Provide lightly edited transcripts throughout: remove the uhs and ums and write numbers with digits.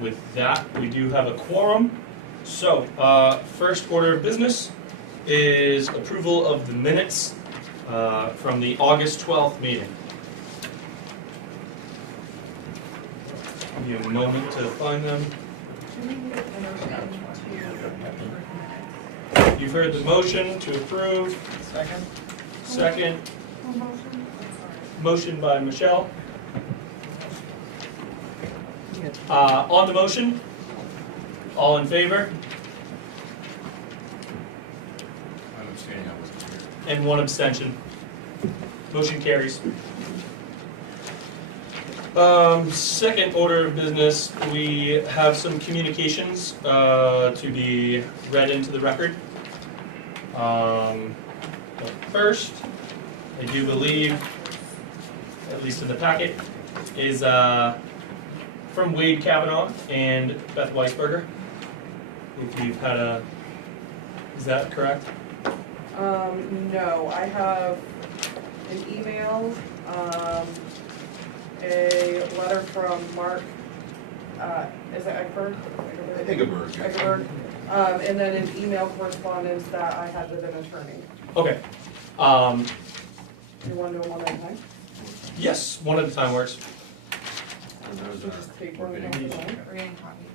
With that, we do have a quorum. So, first order of business is approval of the minutes from the August 12th meeting. Give you a moment to find them. You've heard the motion to approve. Second. Motion by Michelle. On the motion, all in favor? I'm abstaining, I wasn't here. And one abstention. Motion carries. Second order of business, we have some communications to be read into the record. But first, I do believe, at least in the packet, is from Wade Kavanaugh and Beth Weisberger. If you've had a, is that correct? No, I have an email, a letter from Mark, is it Eckberg? Eggeberg, yeah. Eckberg, and then an email correspondence that I had with an attorney. Okay. You want to do them one at a time? Yes, one at a time works. And those So are just take one forbidden. at a time. We're getting copies.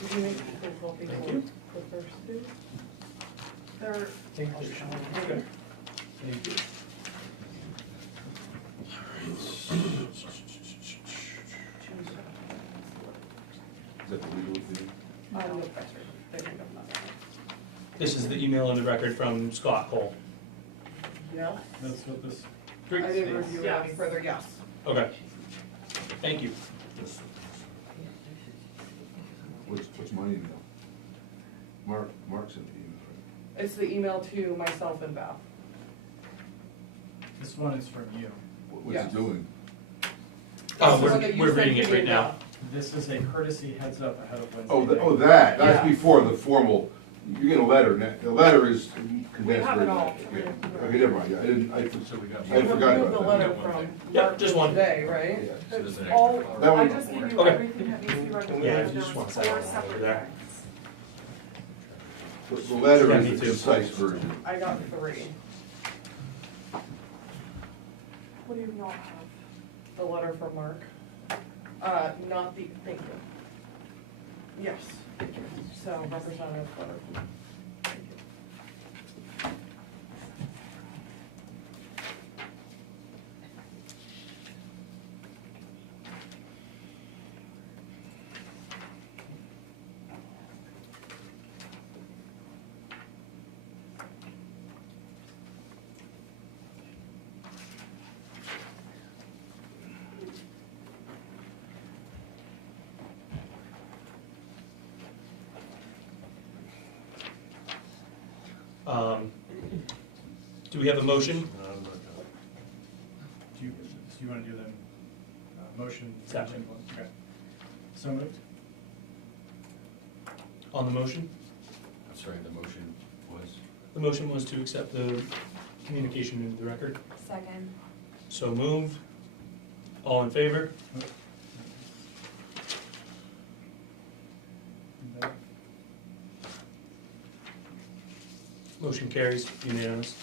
Did you make the copy Thank for you. the first two? They're. Okay. Thank you. Is that the legal thing? No, that's right. They think I'm not. This is the email in the record from Scott Cole. Yeah? That's what this, I didn't review it any further, yes. Okay. Thank you. What's my email? Mark's in the email, right? It's the email to myself and Beth. this one is from you. What's Yes. it doing? That's the one that you We're sent reading to it me, right now. Beth. This is a courtesy heads up ahead of Wednesday. Oh, that, that's Yeah. before the formal, you get a letter, the letter is condensed. We have it version. all. Yeah. Okay, never mind, I didn't, So we got. I forgot You about have the that. letter Yeah, from Yep, Mark just one. today, right? Yeah. So there's an All, extra. That I one- just gave you Okay. everything that needs to be recommended. Yeah, There just was want to four sign over separate there. things. The letter Yeah, is me the too. concise version. I got 3. What do you not have? The letter from Mark. Not the, thank you. Yes, thank you. So representative letter from Mark. Thank you. Do we have a motion? Do you want to do them, motion? Second. Okay. So moved? On the motion? I'm sorry, the motion was? The motion was to accept the communication into the record. Second. So moved. All in favor? Motion carries, unanimous.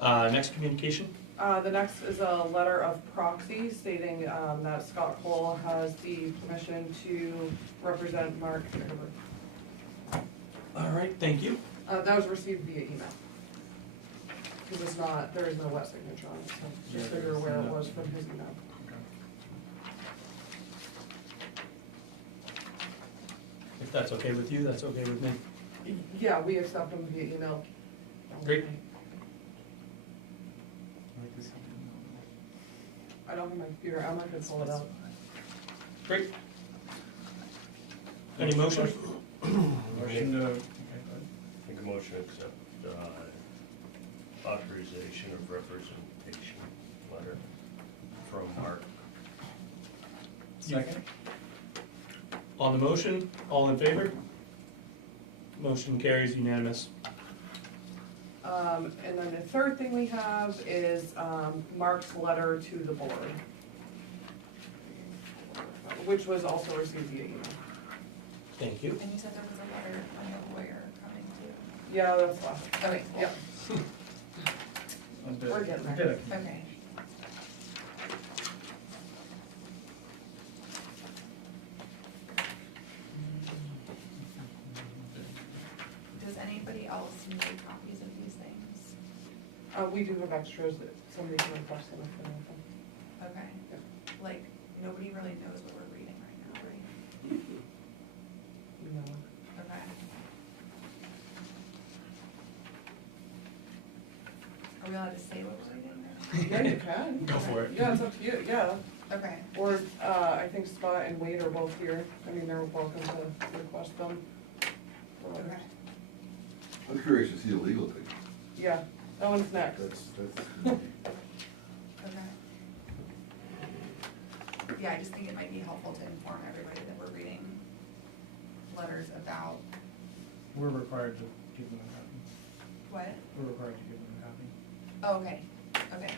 Next communication? The next is a letter of proxy stating that Scott Cole has the permission to represent Mark Zuckerberg. All right, thank you. That was received via email. It was not, there is no wet signature on it, so just so you're aware it was from his email. If that's okay with you, that's okay with me. Yeah, we accept them via email. Great. I don't have my computer, I'm not gonna pull it out. Great. Any motion? Motion to, okay, go ahead. Make a motion to accept authorization of representation letter from Mark. Second? On the motion, all in favor? Motion carries unanimous. And then the third thing we have is Mark's letter to the board. which was also received via email. Thank you. And you said there was a letter from the lawyer coming too? Yeah, that's last. Okay, cool. Yeah. A bit- We're getting a there. bit of- Okay. Does anybody else need copies of these things? We do have extras that somebody can request them if they want them. Okay. Yeah. Like, nobody really knows what we're reading right now, right? No. Okay. Are we allowed to say what we're reading? Yeah, you can. Go for it. Yeah, it's up to you, yeah. Okay. Or, I think Scott and Wade are both here. I mean, they're welcome to request them. Or whatever. Okay. I'm curious to see the legal thing. Yeah, that one's next. Okay. Yeah, I just think it might be helpful to inform everybody that we're reading letters about We're required to give them a copy. what? We're required to give them a copy. Oh, okay, okay.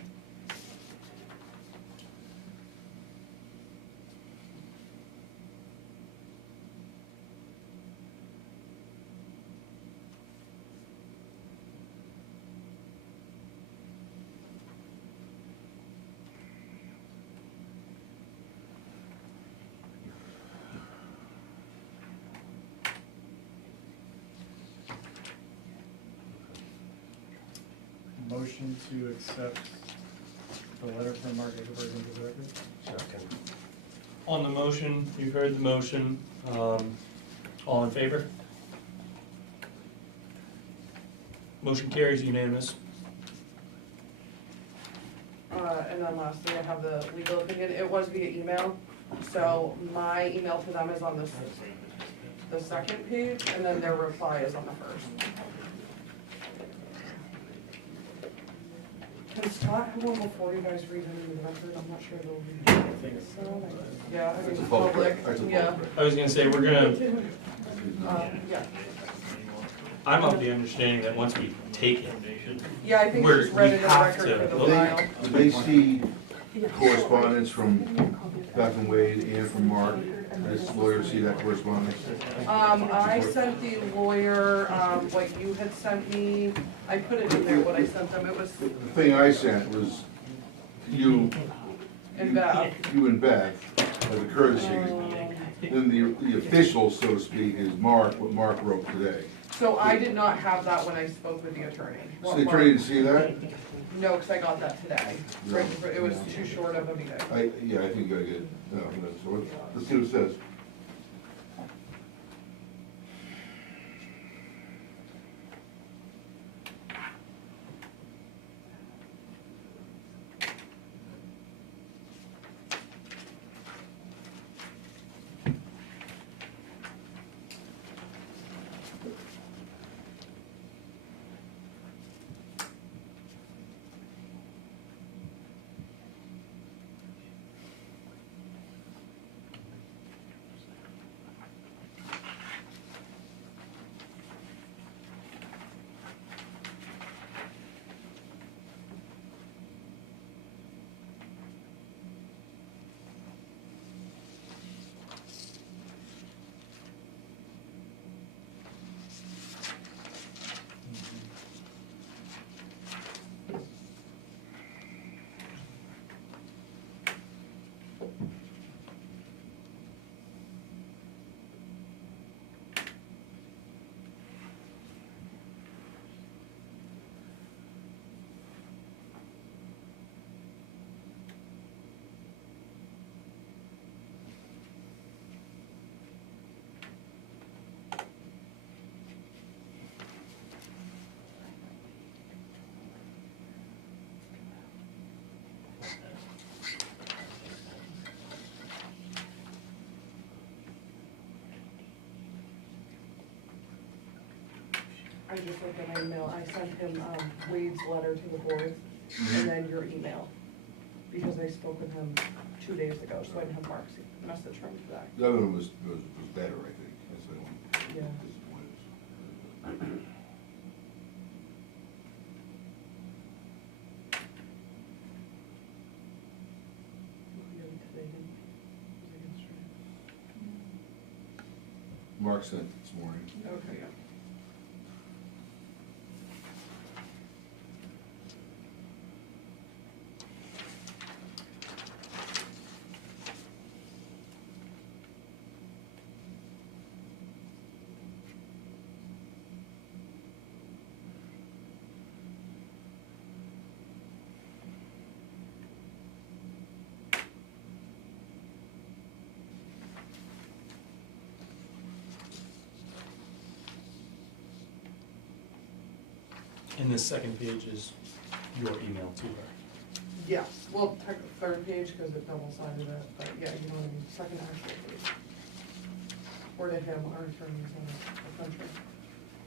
Motion to accept the letter from Mark Egelberg into the record. Second. On the motion, you heard the motion, all in favor? Motion carries unanimous. And then lastly, I have the legal opinion. It was via email, so my email to them is on the second page, and then their reply is on the first. Can Scott have one before you guys read into the record? I'm not sure they'll read. I think So, yeah, I It's a mean, public public, record. It's a yeah. public I was gonna say, we're gonna, Yeah, I'm of the understanding that once we take it, yeah, I think We're- it's read we into the have record to for the vote. file. Did they see correspondence from W.H.A.T and from Mark? Did this lawyer see that correspondence? I sent the lawyer, what you had sent me, I put it in there, what I sent them, it was The thing I sent was you. in Beth. You and Beth, as a courtesy. Then the official, so to speak, is Mark, what Mark wrote today. So I did not have that when I spoke with the attorney. So the attorney didn't see that? No, because I got that today. Right before- It was too short of a meeting. Yeah, I think you gotta get, no, so let's see what it says. I just looked at my email, I sent him, Wade's letter to the board, and then your email. Because I spoke with him 2 days ago, so I didn't have Mark's message from today. The other one was better, I think, that's the one. Yeah. Disappointed. Mark sent this morning. Okay, yeah. And this second page is your email to her. Yes, well, third page, because it double-sided it, but yeah, you know what I mean, second actual page. Or to him, our attorneys in the country.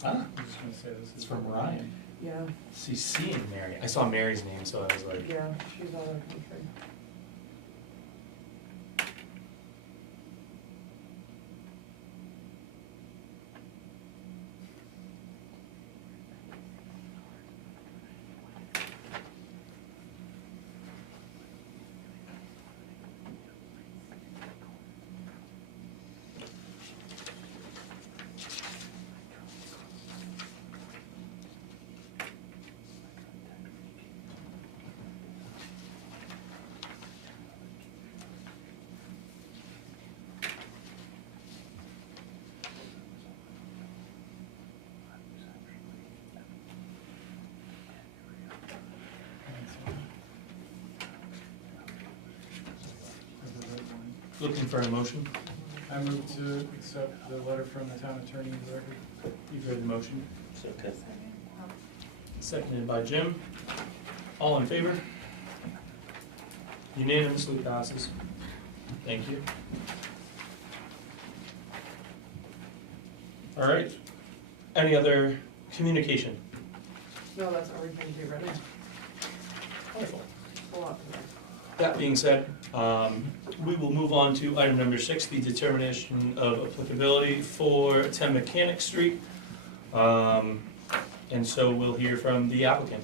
Ah, I'm just gonna say this is. it's from Ryan. Yeah, CC and Mary. I saw Mary's name, so I was like, yeah, she's out of the country. looking for a motion. I move to accept the letter from the town attorney in the record. You've heard the motion. Second. Seconded by Jim. All in favor? Unanimously passes. Thank you. All right. Any other communication? No, that's everything to be ready. Wonderful. A lot today. That being said, we will move on to item number 6, the determination of applicability for 10 Mechanic Street. And so we'll hear from the applicant.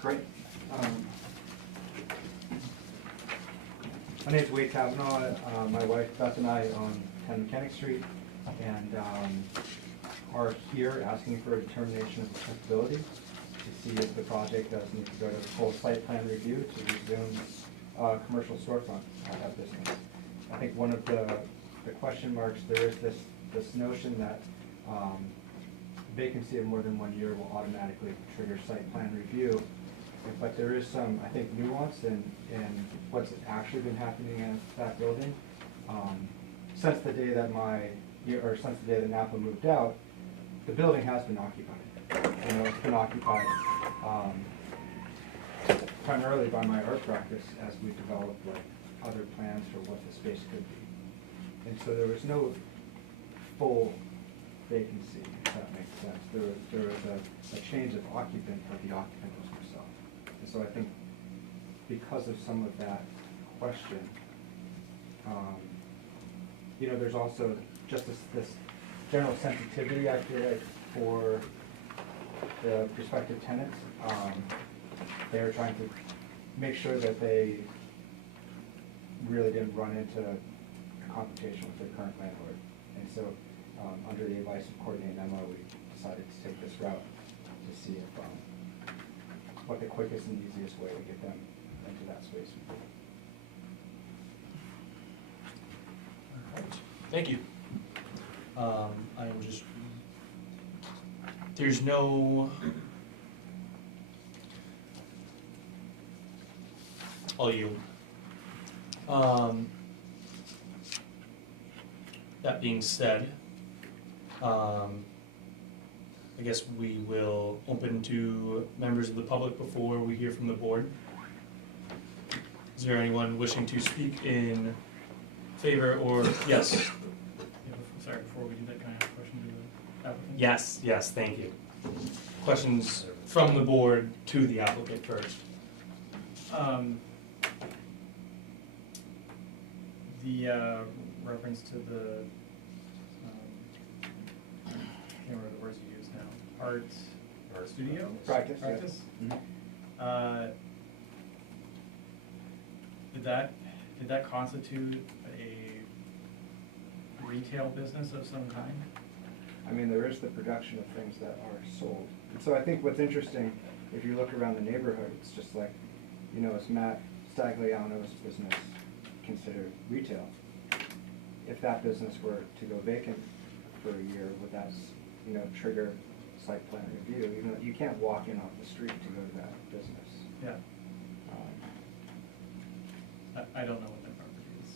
Great. My name is W.H.A.T. My wife Beth and I own 10 Mechanic Street and are here asking for a determination of applicability to see if the project does need to go to full site plan review to resume commercial storefront business. I think one of the question marks, there is this notion that vacancy of more than 1 year will automatically trigger site plan review. But there is some, I think, nuance in what's actually been happening in that building. Since the day that since the day that Napa moved out, the building has been occupied. You know, it's been occupied primarily by my art practice as we developed like other plans for what the space could be. And so there was no full vacancy, if that makes sense. There was a change of occupant, but the occupant was herself. And so I think because of some of that question, you know, there's also just this general sensitivity, I feel like, for the prospective tenants. They're trying to make sure that they really didn't run into confrontation with their current landlord. And so, under the advice of Courtney and Emma, we decided to take this route to see if what the quickest and easiest way to get them into that space would be. All right. Thank you. I am just, there's no, I'll yield. That being said, I guess we will open to members of the public before we hear from the board. Is there anyone wishing to speak in favor or, yes? Yeah, sorry, before we do that, can I ask a question to the applicant? Yes, thank you. Questions from the board to the applicant first. The reference to the, I can't remember the words you use now, art studio? Practice, yeah. Practice? Mhm. Did that constitute a retail business of some kind? I mean, there is the production of things that are sold. And so I think what's interesting, if you look around the neighborhood, it's just like, you know, is Matt Stagliano's business considered retail? If that business were to go vacant for a year, would that, you know, trigger site plan review? Even though you can't walk in off the street to go to that business. Yeah, Um, I don't know what that property is.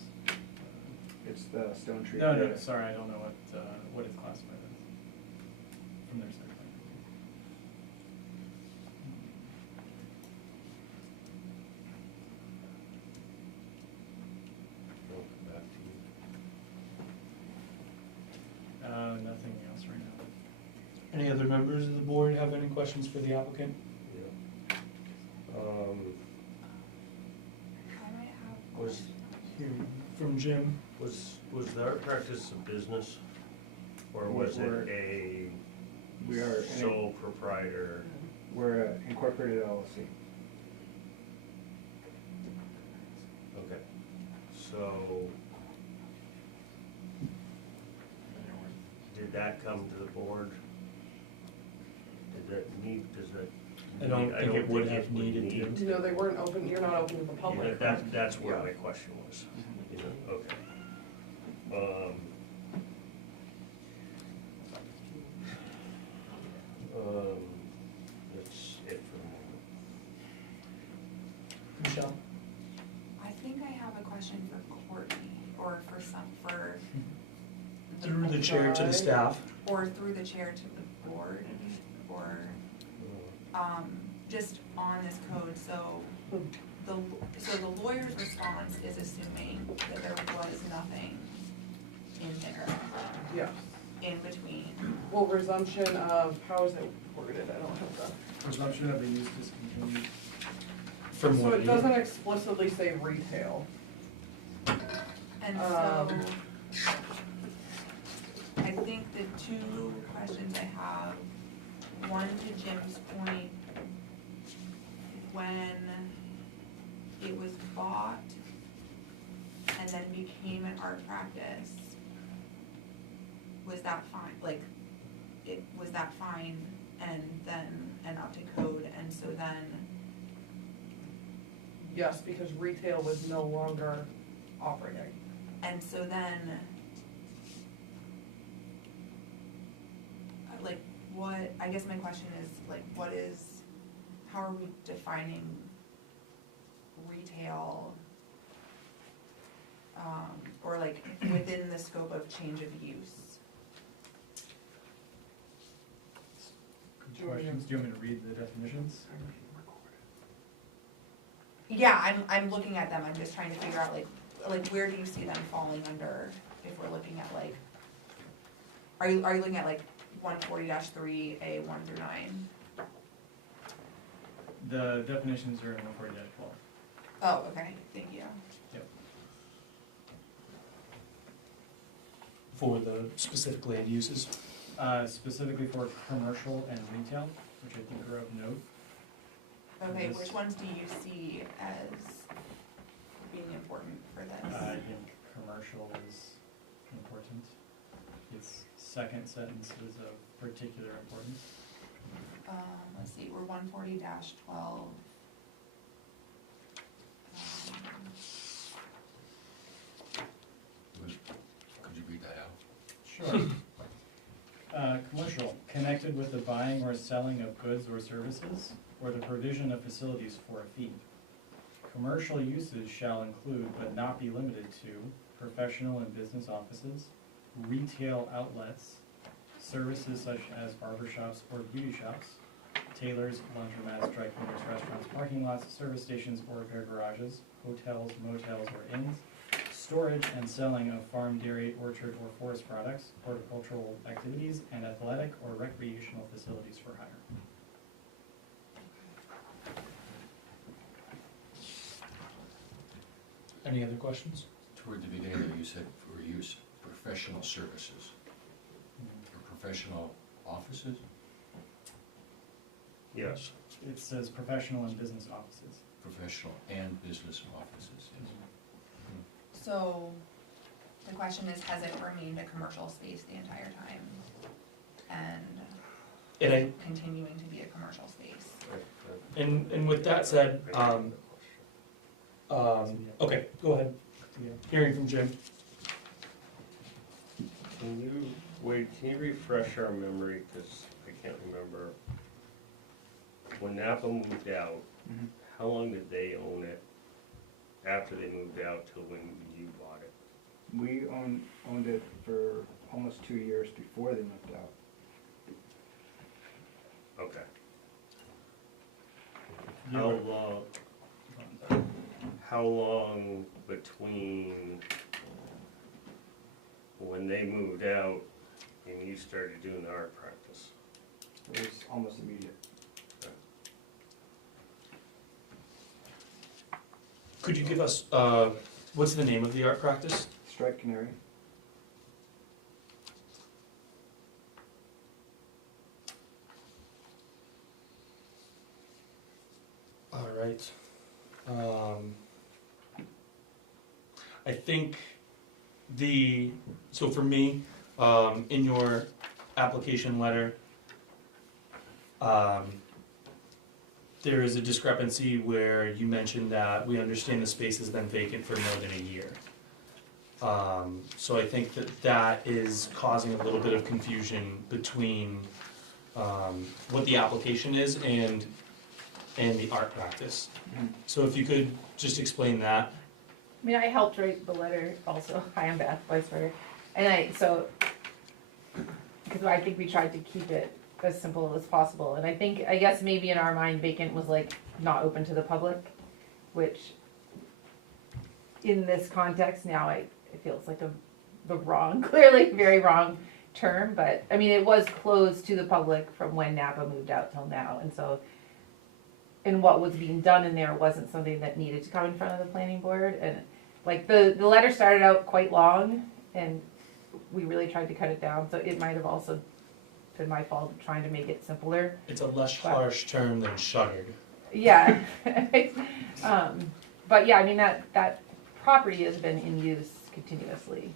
It's the Stone Tree. No, Theater. sorry, I don't know what it's classified as from their side. I'll come back to you. Nothing else right now. Any other members of the board have any questions for the applicant? Yeah. I might have. Was, From Jim? was their practice a business? Or was it a We are in a- sole proprietor? We're an incorporated LLC. Okay, so did that come to the board? Did that need, does that? I don't think it would have needed to. need No, they weren't open, you're not open to the Yeah, public, correct? that's where Yeah. my question was, you know, okay. That's it for the moment. Michelle? I think I have a question for Courtney, or for. Through the chair to the staff. Or through the chair to the board, or, just on this code, so the lawyer's response is assuming that there was nothing in there, Yes. in between. Well, resumption of, how is it worded, I don't have that. Presumption of the use discontinued. From So what it you- doesn't explicitly say retail. And so, I think the two questions I have, one to Jim's point, when it was bought and then became an art practice, was that fine, like, was that fine and up to code, and so then, Yes, because retail was no longer operating. and so then, like, what, I guess my question is, like, how are we defining retail? Or like, within the scope of change of use? Good questions. Do you want me to read the definitions? Yeah, I'm looking at them, I'm just trying to figure out like where do you see them falling under, if we're looking at like, are you looking at like 140-3, A 1 through 9? The definitions are in 140-12. Oh, okay, thank you. Yep. For the specific land uses. Specifically for commercial and retail, which I think are of note. Okay, Yes. which ones do you see as being important for this? I think commercial is important. Its second sentence is of particular importance. Let's see, we're 140-12. Could you read that out? Sure. Commercial, connected with the buying or selling of goods or services, or the provision of facilities for a fee. Commercial uses shall include, but not be limited to, professional and business offices, retail outlets, services such as barbershops or beauty shops, tailors, laundromats, dry cleaners, restaurants, parking lots, service stations or repair garages, hotels, motels, or inns, storage and selling of farm, dairy, orchard, or forest products, horticultural activities, and athletic or recreational facilities for hire. Any other questions? Toward the beginning, you said for use, professional services, or professional offices? Yes. It says professional and business offices. Professional and business offices, yes. So, The question is, has it remained a commercial space the entire time? And continuing to be a commercial space? And with that said, okay, go ahead. Hearing from Jim. Can you refresh our memory, because I can't remember. When Napa moved out, Mhm. how long did they own it after they moved out till when you bought it? We owned it for almost 2 years before they moved out. Okay. You How were- long between when they moved out and you started doing the art practice? It was almost immediate. Could you give us, what's the name of the art practice? Striped Canary. All right. I think so for me, in your application letter, there is a discrepancy where you mentioned that we understand the space has been vacant for more than a year. So I think that is causing a little bit of confusion between what the application is and the art practice. So if you could just explain that. I mean, I helped write the letter also. Hi, I'm Beth Weisberger. And because I think we tried to keep it as simple as possible. And I guess maybe in our mind, vacant was like not open to the public, which in this context now, it feels like the wrong, clearly very wrong term. But I mean, it was closed to the public from when Napa moved out till now. And so, and what was being done in there wasn't something that needed to come in front of the planning board. And like the letter started out quite long and we really tried to cut it down. So it might have also been my fault trying to make it simpler. It's a less harsh term than shuttered. Yeah. But yeah, I mean, that property has been in use continuously.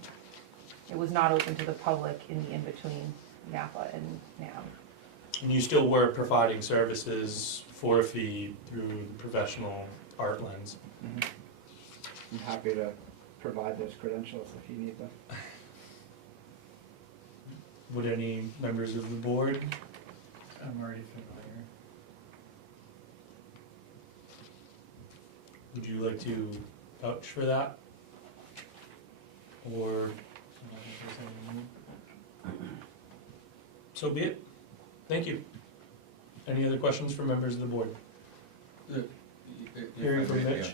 It was not open to the public in the in-between Napa and now. And you still were providing services for a fee through professional art lens. I'm happy to provide those credentials if you need them. Would any members of the board? I'm already familiar. Would you like to vouch for that? Or I don't think there's any need. so be it. Thank you. Any other questions from members of the board? Hearing from Mitch.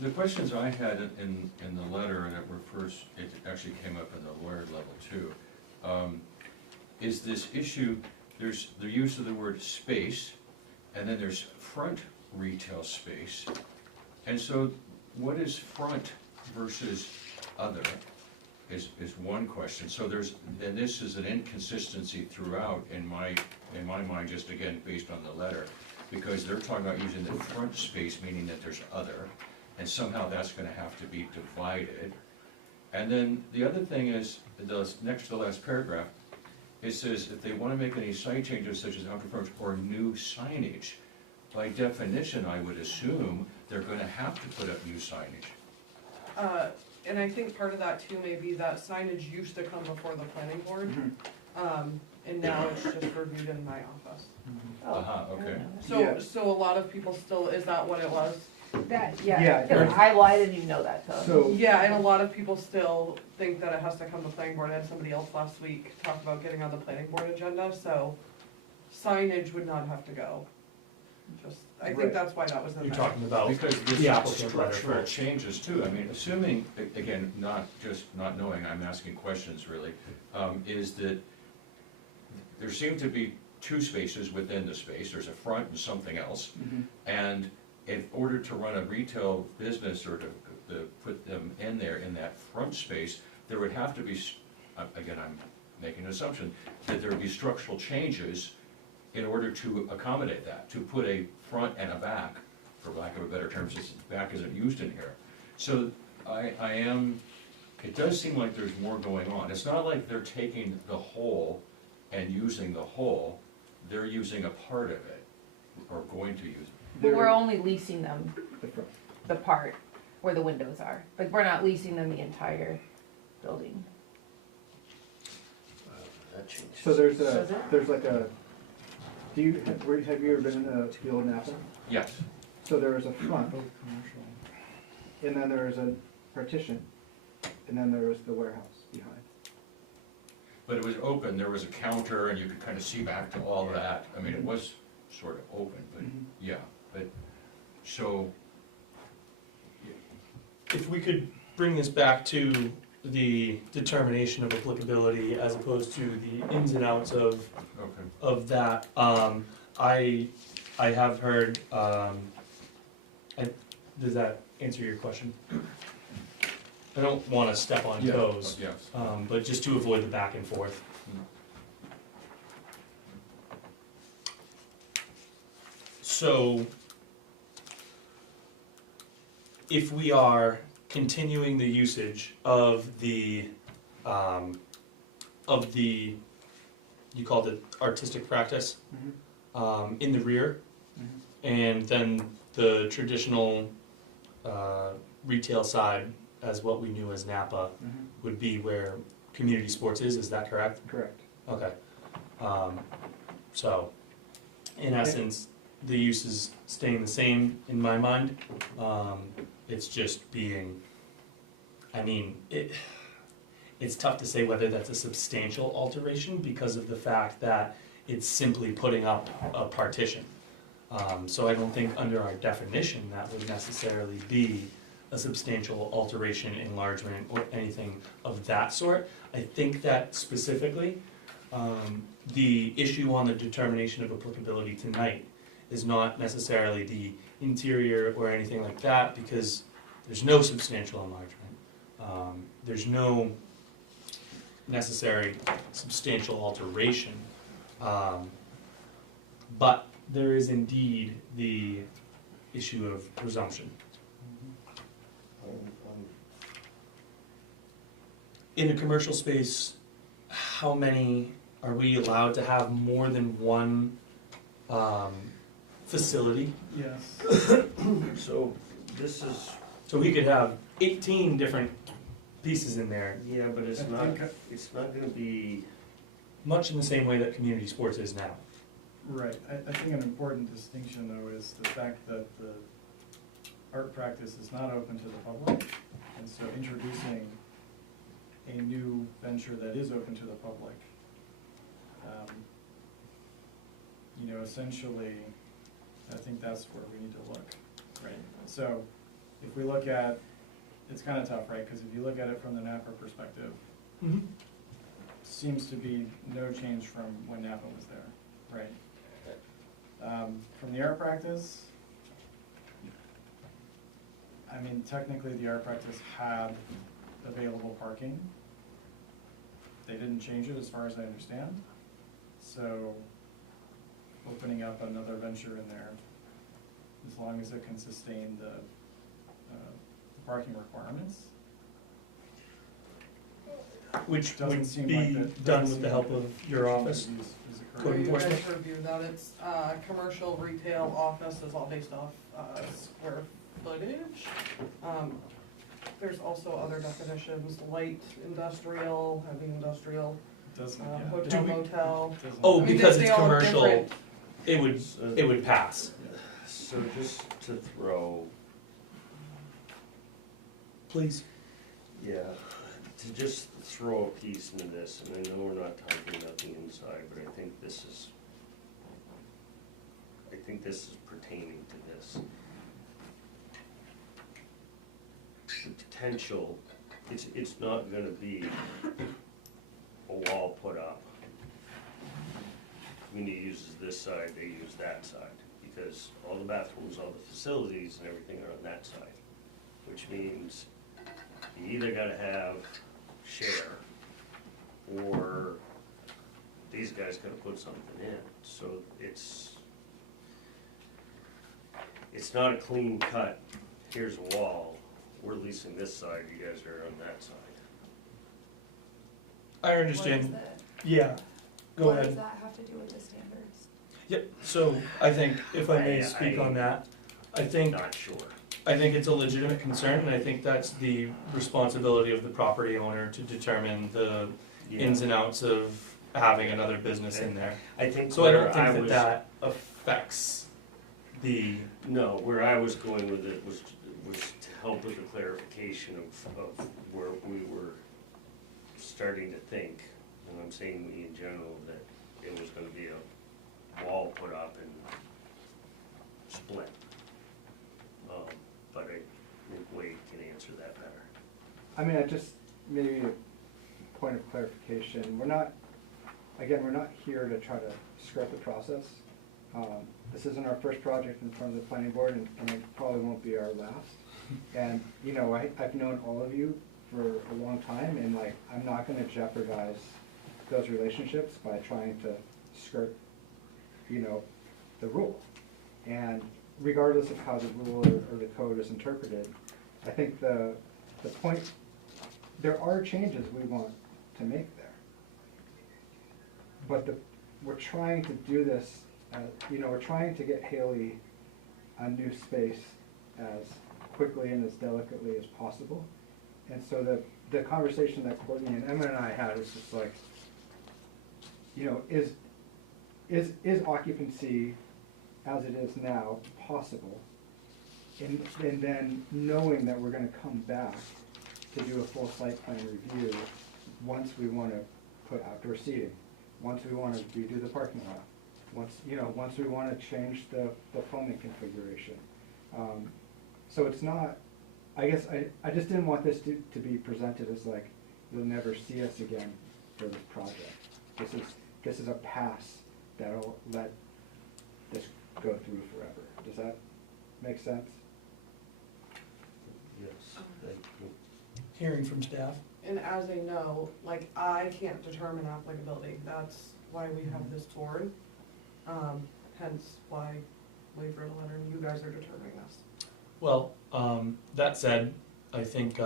The questions I had in the letter, and it actually came up in the lawyer level too, is this issue, there's the use of the word space, and then there's front retail space. And so what is front versus other is one question. So and this is an inconsistency throughout in my mind, just again, based on the letter, because they're talking about using the front space, meaning that there's other, and somehow that's gonna have to be divided. And then the other thing is, next to the last paragraph, it says if they wanna make any site changes such as outdoor furniture or new signage, by definition, I would assume they're gonna have to put up new signage. And I think part of that too may be that signage used to come before the planning board. And now it's just reviewed in my office. Oh, Okay. So a lot of people still, is that what it was? Yeah, Yeah. I didn't even know that, so. So, Yeah, and a lot of people still think that it has to come to the planning board. I had somebody else last week talk about getting on the planning board agenda, so signage would not have to go. I think Right. that's why that was in there. You're talking about Because the there's applicant letter structural first. changes too, I mean, assuming, again, not knowing, I'm asking questions really, is that there seem to be two spaces within the space, there's a front and something else, and in order to run a retail business or to put them in there in that front space, there would have to be, again, I'm making an assumption, that there would be structural changes in order to accommodate that, to put a front and a back, for lack of a better term, since back isn't used in here. So I am it does seem like there's more going on. It's not like they're taking the whole and using the whole, they're using a part of it, or going to use it. But we're only leasing them The front. the part where the windows are. Like, we're not leasing them the entire building. That changes. So there's Does a, it? there's like a, have you ever been in the old Napa? Yes, So there is a front, Both commercial. and then there is a partition, and then there is the warehouse behind. but it was open, there was a counter, and you could kind of see back to all of that. I mean, it was sort of open, but, yeah, but, so, If we could bring this back to the determination of applicability as opposed to the ins and outs okay. of that, I have heard, does that answer your question? I don't wanna step on Yeah, toes, yes. but just to avoid the back and forth. So, if we are continuing the usage of the, you called it artistic practice, in the rear, and then the traditional, retail side as what we knew as Napa would be where community sports is that correct? Correct. Okay. So, in essence, the use is staying the same in my mind. It's just being, I mean, it's tough to say whether that's a substantial alteration because of the fact that it's simply putting up a partition. So I don't think under our definition that would necessarily be a substantial alteration, enlargement, or anything of that sort. I think that specifically, the issue on the determination of applicability tonight is not necessarily the interior or anything like that, because there's no substantial enlargement. There's no necessary substantial alteration. But there is indeed the issue of presumption. In a commercial space, how many, are we allowed to have more than one facility? Yes. So, this is, So we could have 18 different pieces in there, yeah, but I it's not gonna be, much in the same way that community sports is now. Right, I think an important distinction though is the fact that the art practice is not open to the public, and so introducing a new venture that is open to the public, you know, essentially, I think that's where we need to look, right? So, if we look at, it's kinda tough, right, cause if you look at it from the Napa perspective, seems to be no change from when Napa was there, right? From the art practice, I mean, technically, the art practice had available parking. They didn't change it as far as I understand. So, opening up another venture in there, as long as it can sustain the parking requirements. Which Doesn't would seem be like that- done doesn't with the seem help like of the your change office. of use is occurring. Code You guys enforcement? review that, it's, commercial, retail, office is all based off, square footage. There's also other definitions, light industrial, heavy industrial, Doesn't, yeah. hotel, Do we- motel. Doesn't- Oh, I mean, because they it's all have commercial, different- it would pass. so just to throw, Please. yeah, to just throw a piece into this, and I know we're not talking about the inside, but I think this is pertaining to this. The potential, it's not gonna be a wall put up. Community uses this side, they use that side, because all the bathrooms, all the facilities and everything are on that side, which means you either gotta have share, or these guys gotta put something in, so it's not a clean cut, here's a wall, we're leasing this side, you guys are on that side. I understand, yeah, go What does ahead. that have to do with the standards? Yep, so I think, if I may speak on that, I think Not sure. it's a legitimate concern, and I think that's the responsibility of the property owner to determine the ins and outs of having another business in there. I think So I don't where think I that was, that affects the, no, where I was going with it was to help with the clarification of where we were starting to think, and I'm saying we in general, that it was gonna be a wall put up and split. But I think Wade can answer that better. I mean, I just, maybe a point of clarification, we're not here to try to skirt the process. This isn't our first project in front of the planning board, and it probably won't be our last. And, you know, I've known all of you for a long time, and like, I'm not gonna jeopardize those relationships by trying to skirt, you know, the rule. And regardless of how the rule or the code is interpreted, I think the point, there are changes we want to make there. But we're trying to do this, you know, we're trying to get Haley a new space as quickly and as delicately as possible. And so the conversation that Courtney and Emma and I had is just like, you know, is occupancy as it is now possible? And then knowing that we're gonna come back to do a full site plan review once we wanna put outdoor seating, once we wanna redo the parking lot, once we wanna change the plumbing configuration. So it's not, I guess, I just didn't want this to be presented as like, you'll never see us again for this project. This is a pass that'll let this go through forever. Does that make sense? Yes, thank you. hearing from staff. And as they know, like, I can't determine applicability, that's why we have this board. Hence why Wade wrote a letter and you guys are determining this. Well, that said, I think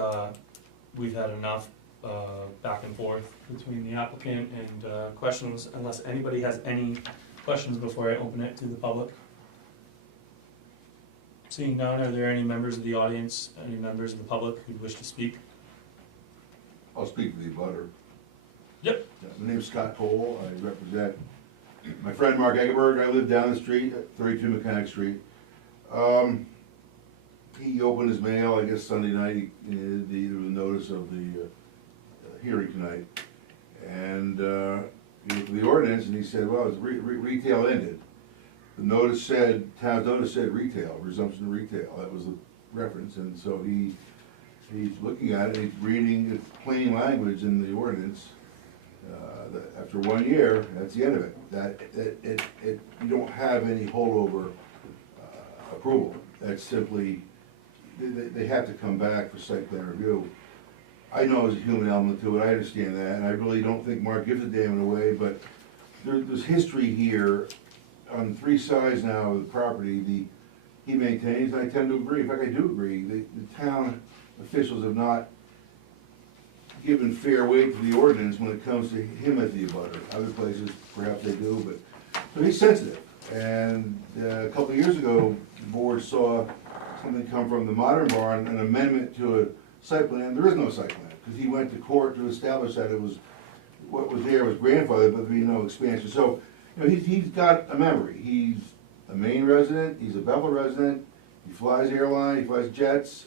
we've had enough back and forth between the applicant and questions, unless anybody has any questions before I open it to the public. Seeing none, are there any members of the audience, any members of the public who wish to speak? I'll speak to the abutter. Yep. My name's Scott Cole, I represent my friend Mark Egerberg. I live down the street at 32 Mechanic Street. He opened his mail, I guess Sunday night, there was a notice of the hearing tonight. And he looked at the ordinance and he said, well, it's retail ended. The notice said, town's notice said retail, resumption of retail, that was the reference. And so he's looking at it, he's reading its plain language in the ordinance. That after 1 year, that's the end of it. You don't have any holdover approval. That's simply, they have to come back for site plan review. I know there's a human element to it, I understand that, and I really don't think Mark gives a damn in a way, but there's history here on 3 sides now of the property he maintains, and I tend to agree. In fact, I do agree. The town officials have not given fair weight to the ordinance when it comes to him as the abutter. Other places, perhaps they do, but, so he's sensitive. And a couple of years ago, the board saw something come from the Modern Barn, an amendment to a site plan. There is no site plan, because he went to court to establish that it was, what was there was grandfathered, but there'd be no expansion. So, you know, he's got a memory. He's a Maine resident, he's a Bethel resident, he flies airline, he flies jets,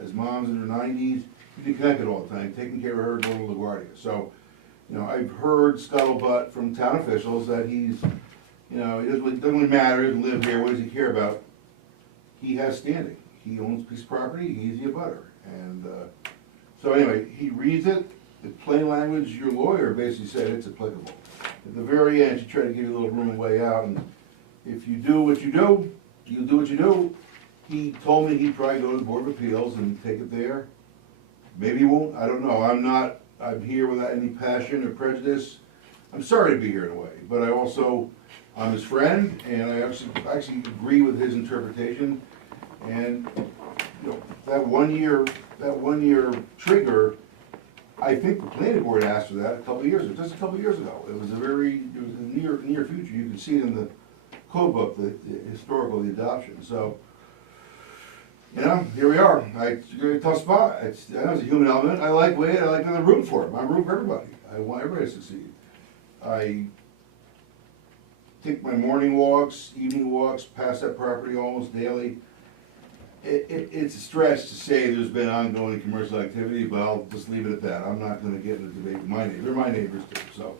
his mom's in her 90s. He's been connected all the time, taking care of her, going to LaGuardia. So, you know, I've heard scuttlebutt from town officials that he's, you know, it doesn't really matter, he doesn't live here, what does he care about? He has standing. He owns a piece of property, he's the abutter. And so anyway, he reads it, the plain language, your lawyer basically said it's applicable. At the very end, she tried to give you a little room and way out, and if you do what you do, you'll do what you do. He told me he'd probably go to the Board of Appeals and take it there. Maybe he won't, I don't know. I'm here without any passion or prejudice. I'm sorry to be here in a way, but I'm his friend, and I actually agree with his interpretation. And, you know, that one year trigger, I think the planning board asked for that a couple of years ago, just a couple of years ago. It was a near future. You can see it in the code book, the historical, the adoption, so. You know, here we are. It's a tough spot. I know it's a human element. I like Wade. I like I'm rooting for him. I'm rooting for everybody. I want everybody to succeed. I take my morning walks, evening walks, past that property almost daily. It's a stretch to say there's been ongoing commercial activity, but I'll just leave it at that. I'm not gonna get in a debate with my neighbors. They're my neighbors too, so.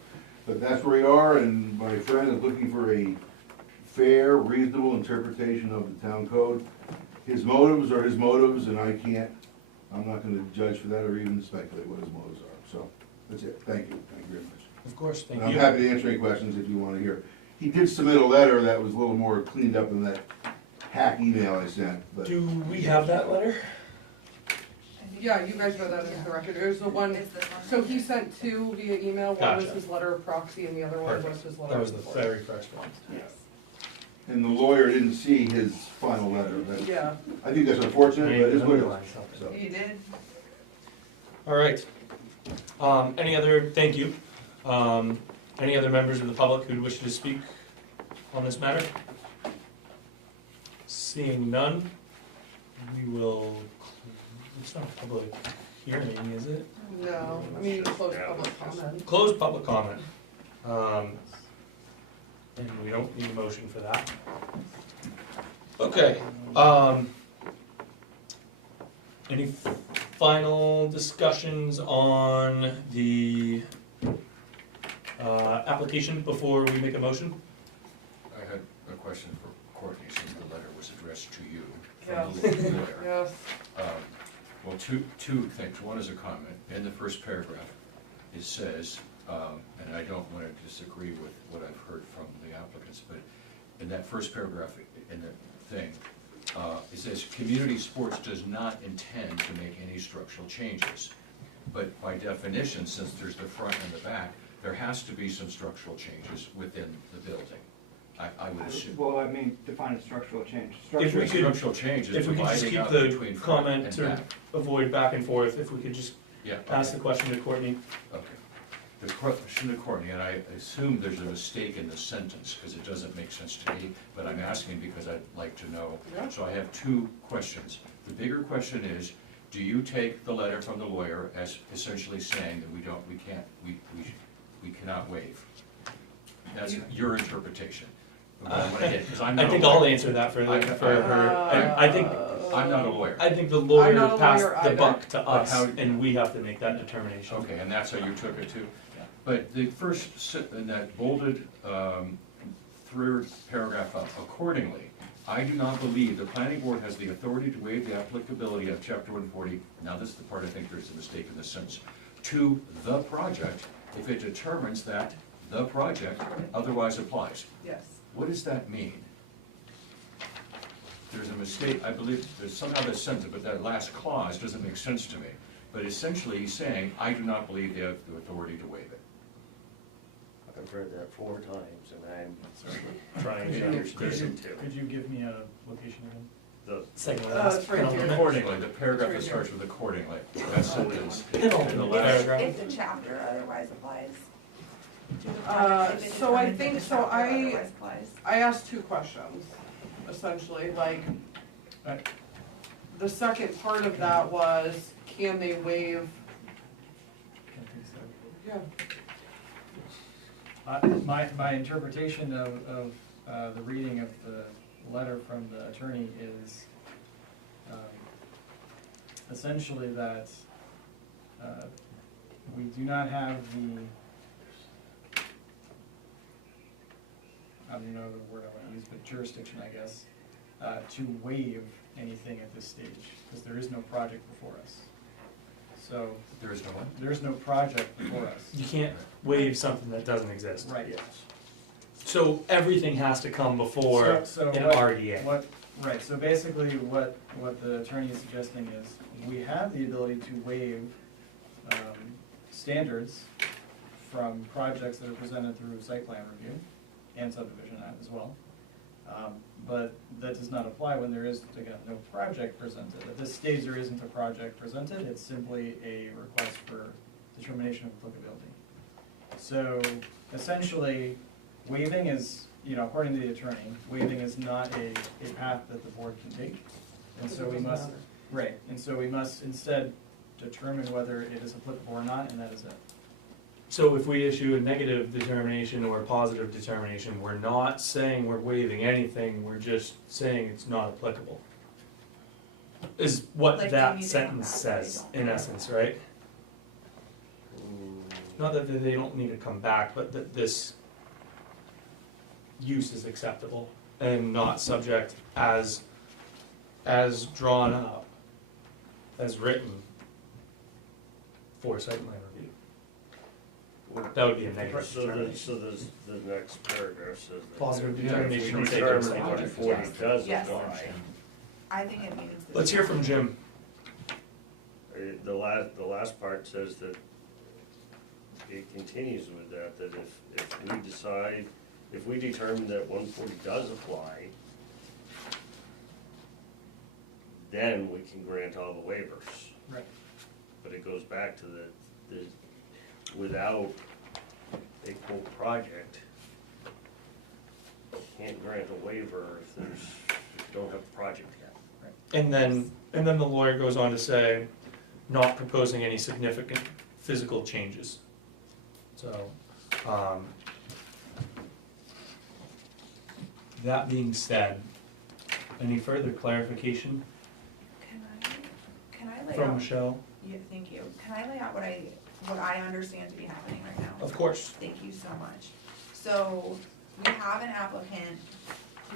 But that's where we are, and my friend is looking for a fair, reasonable interpretation of the town code. His motives are his motives, and I'm not gonna judge for that or even speculate what his motives are. So, that's it. Thank you very much. Of course, thank And you. I'm happy to answer any questions if you wanna hear. He did submit a letter that was a little more cleaned up than that hack email I sent, but. Do we have that letter? Yeah, you guys know that in the record, there's the one, It's this one. so he sent two via email, one was Gotcha. his letter of proxy and the other one was Perfect. his letter That of was the support. very first one. Yes. And the lawyer didn't see his final letter. Yeah, I think that's unfortunate, but it is what it is. So. You did? All right. Thank you. Any other members of the public who wish to speak on this matter? Seeing none, we will, it's not a public hearing, is it? no, I mean, close public comment. Closed public comment. And we don't need a motion for that. Okay, any final discussions on the, application before we make a motion? I had a question for Courtney, since the letter was addressed to you Yes. from the lawyer. Yes, Well, two things. One is a comment. In the first paragraph, it says, and I don't want to disagree with what I've heard from the applicants, but in that first paragraph, in the thing, it says, community sports does not intend to make any structural changes. But by definition, since there's the front and the back, there has to be some structural changes within the building. I would assume. Well, I mean, define a structural change. If we could- Structural change is If we could just dividing keep up the between front comment and to back. avoid back and forth, if we could just Yeah, ask okay. the question to Courtney. Okay. The question to Courtney, and I assume there's a mistake in the sentence, because it doesn't make sense to me, but I'm asking because I'd like to know. Yeah. So I have two questions. The bigger question is, do you take the letter from the lawyer as essentially saying that we cannot waive? That's your interpretation. But I wanna get- 'cause I'm not I a think lawyer. I'll answer that for her. And I think, I'm not a lawyer. I think the I'm lawyer not a passed lawyer the either. buck to us, how- and we have to make that determination. Okay, and that's how you took it too? Yeah. But the first, in that bolded, third paragraph up, accordingly, I do not believe the planning board has the authority to waive the applicability of chapter 140, now this is the part I think there's a mistake in the sentence, to the project if it determines that the project otherwise applies. yes. What does that mean? There's a mistake, I believe, there's somehow that sentence, but that last clause doesn't make sense to me. But essentially, he's saying, I do not believe they have the authority to waive it. I've read that 4 times and I'm trying Could to you- understand it too. Could you give me a location again? The, Second to It's last right here. penultimate. Accordingly, the paragraph It's that right starts with accordingly, that sentence. Penultimate in the last- paragraph. If the chapter otherwise applies? To the Uh, project, if it so I determines that think- the so chapter I- otherwise applies. I asked two questions, essentially, like, Right. the second part of that was, can they waive? Can't think so. Yeah. My interpretation of the reading of the letter from the attorney is essentially that we do not have the, I don't know the word I want to use, but jurisdiction, I guess, to waive anything at this stage, because there is no project before us. So, There is no one? there is no project before us. You can't waive something that doesn't exist. Right. So everything has to come before So an what- RDA. Right, so basically what the attorney is suggesting is, we have the ability to waive standards from projects that are presented through site plan review and subdivision as well. But that does not apply when there is, again, no project presented. At this stage, there isn't a project presented, it's simply a request for determination of applicability. So essentially, waiving is, according to the attorney, waiving is not a path that the board can take. And so we must, right, and so we must instead determine whether it is applicable or not, and that is it. So if we issue a negative determination or a positive determination, we're not saying we're waiving anything, we're just saying it's not applicable. Is what Like, that maybe they sentence don't have to, says, they in don't. essence, right? Not that they don't need to come back, but that this use is acceptable and not subject as drawn up, as written for site plan review. That would be a negative So determination. the next paragraph says that. Positive if determination we will take determine into 140 Yes. does Yes. apply. I think it means. this. Let's hear from Jim. The last part says that it continues with that if we determine that 140 does apply, then we can grant all the waivers. Right. But it goes back to the without a full project, can't grant a waiver if you don't have a project yet. And then the lawyer goes on to say, not proposing any significant physical changes. So, that being said, any further clarification Can I lay from out, Michelle? yeah, thank you. Can I lay out what I understand to be happening right now? Of course. Thank you so much. So, we have an applicant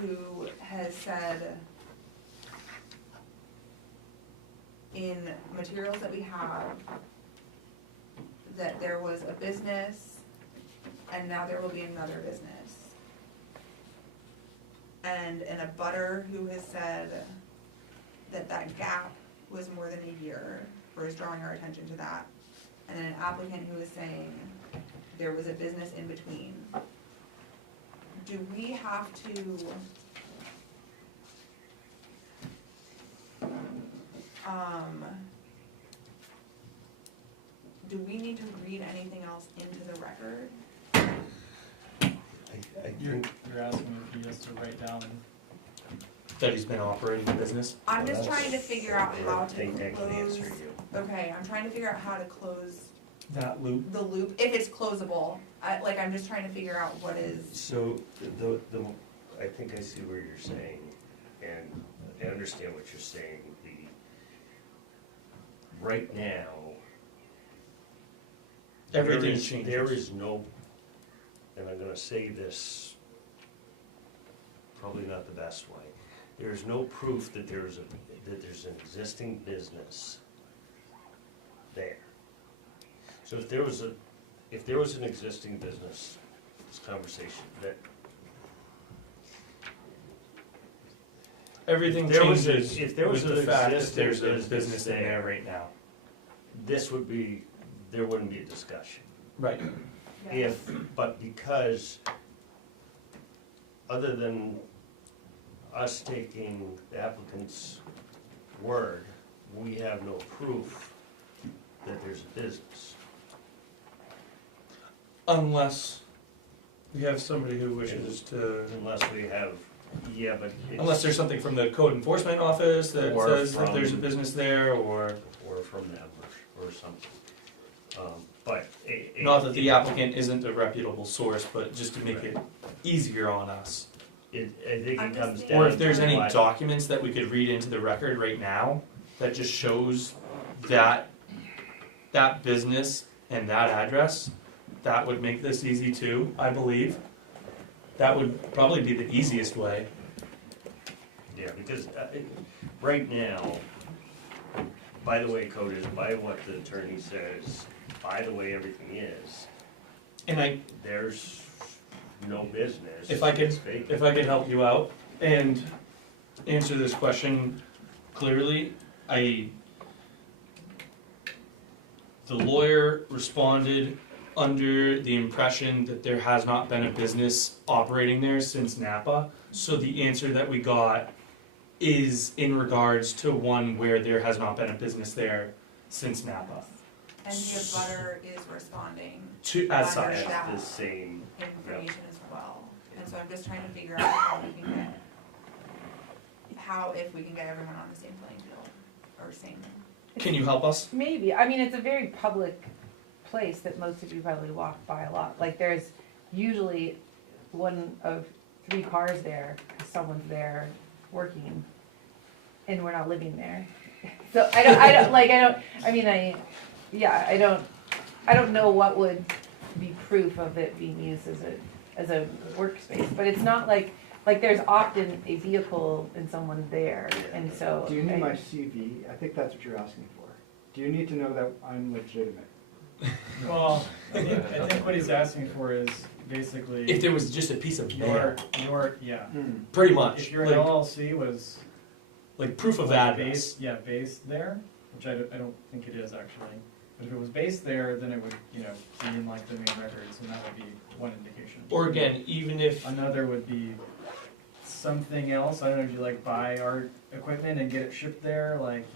who has said in materials that we have that there was a business and now there will be another business. And a abutter who has said that gap was more than a year, or is drawing our attention to that. And then an applicant who is saying there was a business in between. Do we have to, do we need to read anything else into the record? I You're think asking if he has to write down, That he's been operating the business. I'm just trying to figure out how I to think I can answer close, you. okay, I'm trying to figure out how to close That loop. the loop, if it's closable. I'm just trying to figure out what is, So, I think I see where you're saying, and I understand what you're saying, right now. Everything there changes. is no, and I'm gonna say this, probably not the best way, there is no proof that there's an existing business there. So if there was an existing business, this conversation, that Everything If there was changes if there was with the an fact that existing there's a business business in there. there right now. there wouldn't be a discussion. Right. But because, other than us taking the applicant's word, we have no proof that there's a business. Unless we have somebody who wishes to, Unless we have, but it's. unless there's something from the code enforcement office that Or says that from- there's a business there, or Or from them, or something. But. not that the applicant isn't a reputable source, but just to make it easier on us. I think I'm it just comes thinking- down. Or if there's to any what- documents that we could read into the record right now that just shows that business and that address, that would make this easy too, I believe. That would probably be the easiest way. Yeah, because right now, by the way code is, by what the attorney says, by the way everything is, And there's no business. If I could- It's vacant. if I could help you out and answer this question clearly, the lawyer responded under the impression that there has not been a business operating there since Napa. So the answer that we got is in regards to one where there has not been a business there since Napa. And the abutter is responding To, as Under such. that. Have the same, information as well. And so I'm just trying to figure out how we can get, if we can get everyone on the same playing field, or same. Can you help us? Maybe, I mean, it's a very public place that most of you probably walk by a lot, like, there's usually one of 3 cars there, 'cause someone's there working, and we're not living there. So I don't know what would be proof of it being used as a workspace, but it's not like there's often a vehicle and someone there, and so. Do you need my CV? I think that's what you're asking for. Do you need to know that I'm legitimate? Well, I think what he's asking for is basically. If there was just a piece of mail, Yeah. pretty much. If your like, LLC was. like proof of like address. based there, which I don't think it is actually. But if it was based there, then it would, be in like the main records, and that would be one indication. Or again, even if Another would be something else, I don't know, if you like buy art equipment and get it shipped there, like,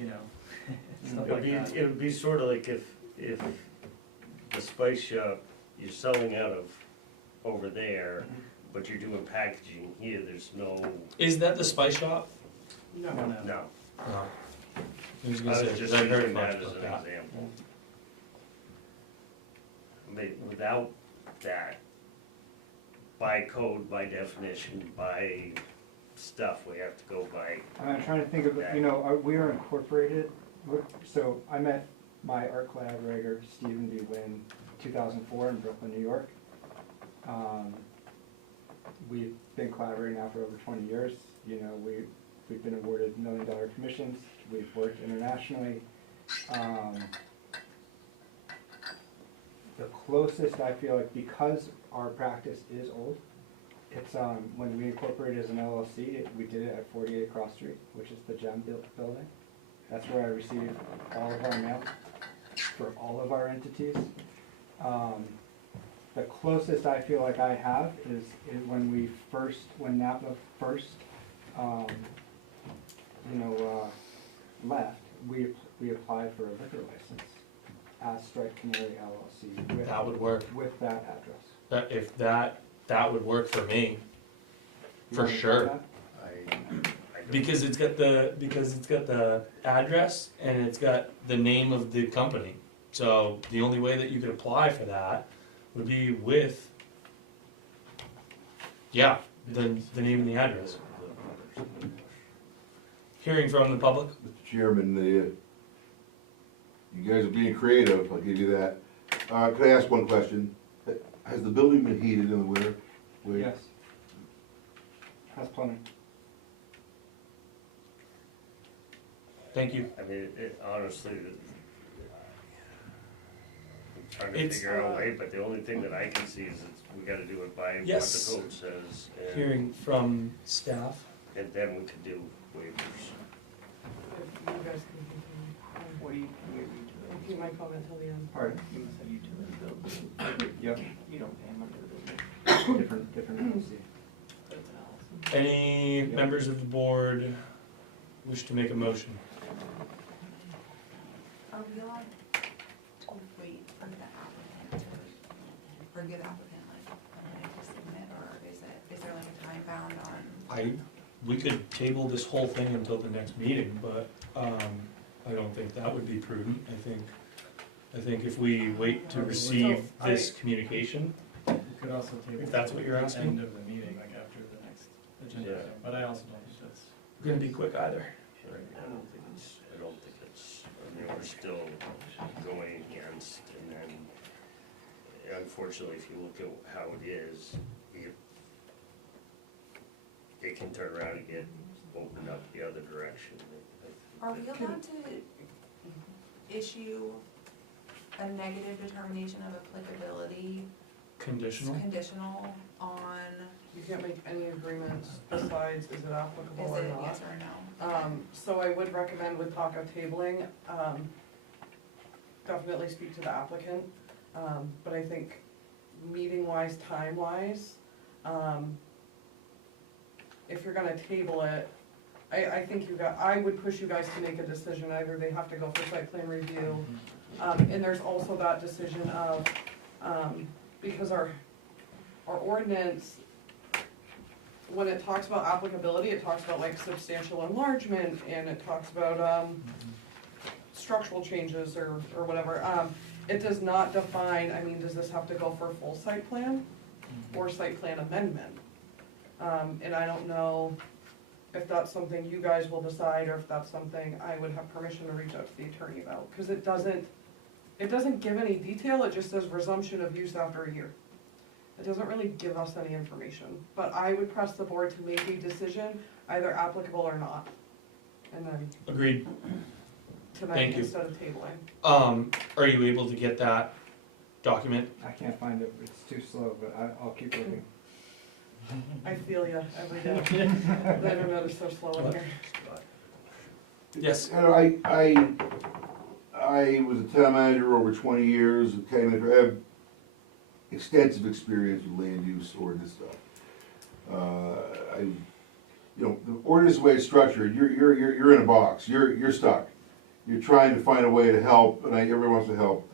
stuff like that. it would be sort of like if the spice shop, you're selling out of over there, but you're doing packaging here, there's no, is that the spice shop? No. No. no. No. I was I gonna was say, just 'cause I've heard using much that as about an that. example. I mean, without that, by code, by definition, by stuff, we have to go by, I'm trying to think of, we are incorporated, so I met my art collaborator, Stephen B. Wynn, 2004 in Brooklyn, New York. We've been collaborating now for over 20 years. We've been awarded $1 million commissions. We've worked internationally. The closest I feel like, because our practice is old, it's when we incorporated as an LLC, we did it at 48 Cross Street, which is the GEM building. That's where I received all of our mail for all of our entities. The closest I feel like I have is when Napa first, left, we applied for a liquor license as Strike Canary LLC with, That would work. with that address. If that would work for me, You for wanna try sure. that? I don't. Because it's got the address and it's got the name of the company. So the only way that you could apply for that would be with, the name and the address. Hearing from the public. Mr. Chairman, you guys are being creative, I'll give you that. Could I ask one question? Has the building been heated in the winter? Yes. Has plumbing. Thank you. I mean, honestly, I'm trying to It's, figure out a way, but the only thing that I can see is we gotta do it by what Yes. the code says. Hearing from staff. And then we can do waivers. If you guys can continue. What do you Repeat my comment till the end. Pardon? You must have utility bills. Yep. You don't pay them under the building. Different LLC. That's an LLC. Any members of the board wish to make a motion? Are we allowed to wait for the applicant or give the applicant like a minute to submit, or is there like a time bound on? We could table this whole thing until the next meeting, but I don't think that would be prudent. I think if we wait to receive this communication, You could also table. If that's what you're at the asking. End of the meeting, like after the next agenda, Yeah. item, but I also don't think that's. gonna be quick either. I don't think it's, I mean, we're still going against, and then unfortunately, if you look at how it is, it can turn around and get opened up the other direction. Are we allowed to issue a negative determination of applicability Conditional? conditional on, You can't make any agreements besides is it applicable is or it not. yes or no? So I would recommend with talk of tabling, definitely speak to the applicant. But I think meeting-wise, time-wise, if you're gonna table it, I think I would push you guys to make a decision. Either they have to go for site plan review, And there's also that decision of, because our ordinance, when it talks about applicability, it talks about like substantial enlargement, and it talks about, structural changes or whatever. It does not define, I mean, does this have to go for full site plan or site plan amendment? And I don't know if that's something you guys will decide, or if that's something I would have permission to reach out to the attorney about, because it doesn't give any detail, it just says resumption of use after a year. It doesn't really give us any information, but I would press the board to make a decision, either applicable or not. And then Agreed. tonight Thank you. instead of tabling. Are you able to get that document? I can't find it, it's too slow, but I'll keep looking. I feel ya every day. The internet is so slow in here. Yes. You know, I was a town manager over 20 years, I have extensive experience with land use ordinance stuff. You know, the ordinance, the way it's structured, you're in a box, you're stuck. You're trying to find a way to help, and everyone wants to help,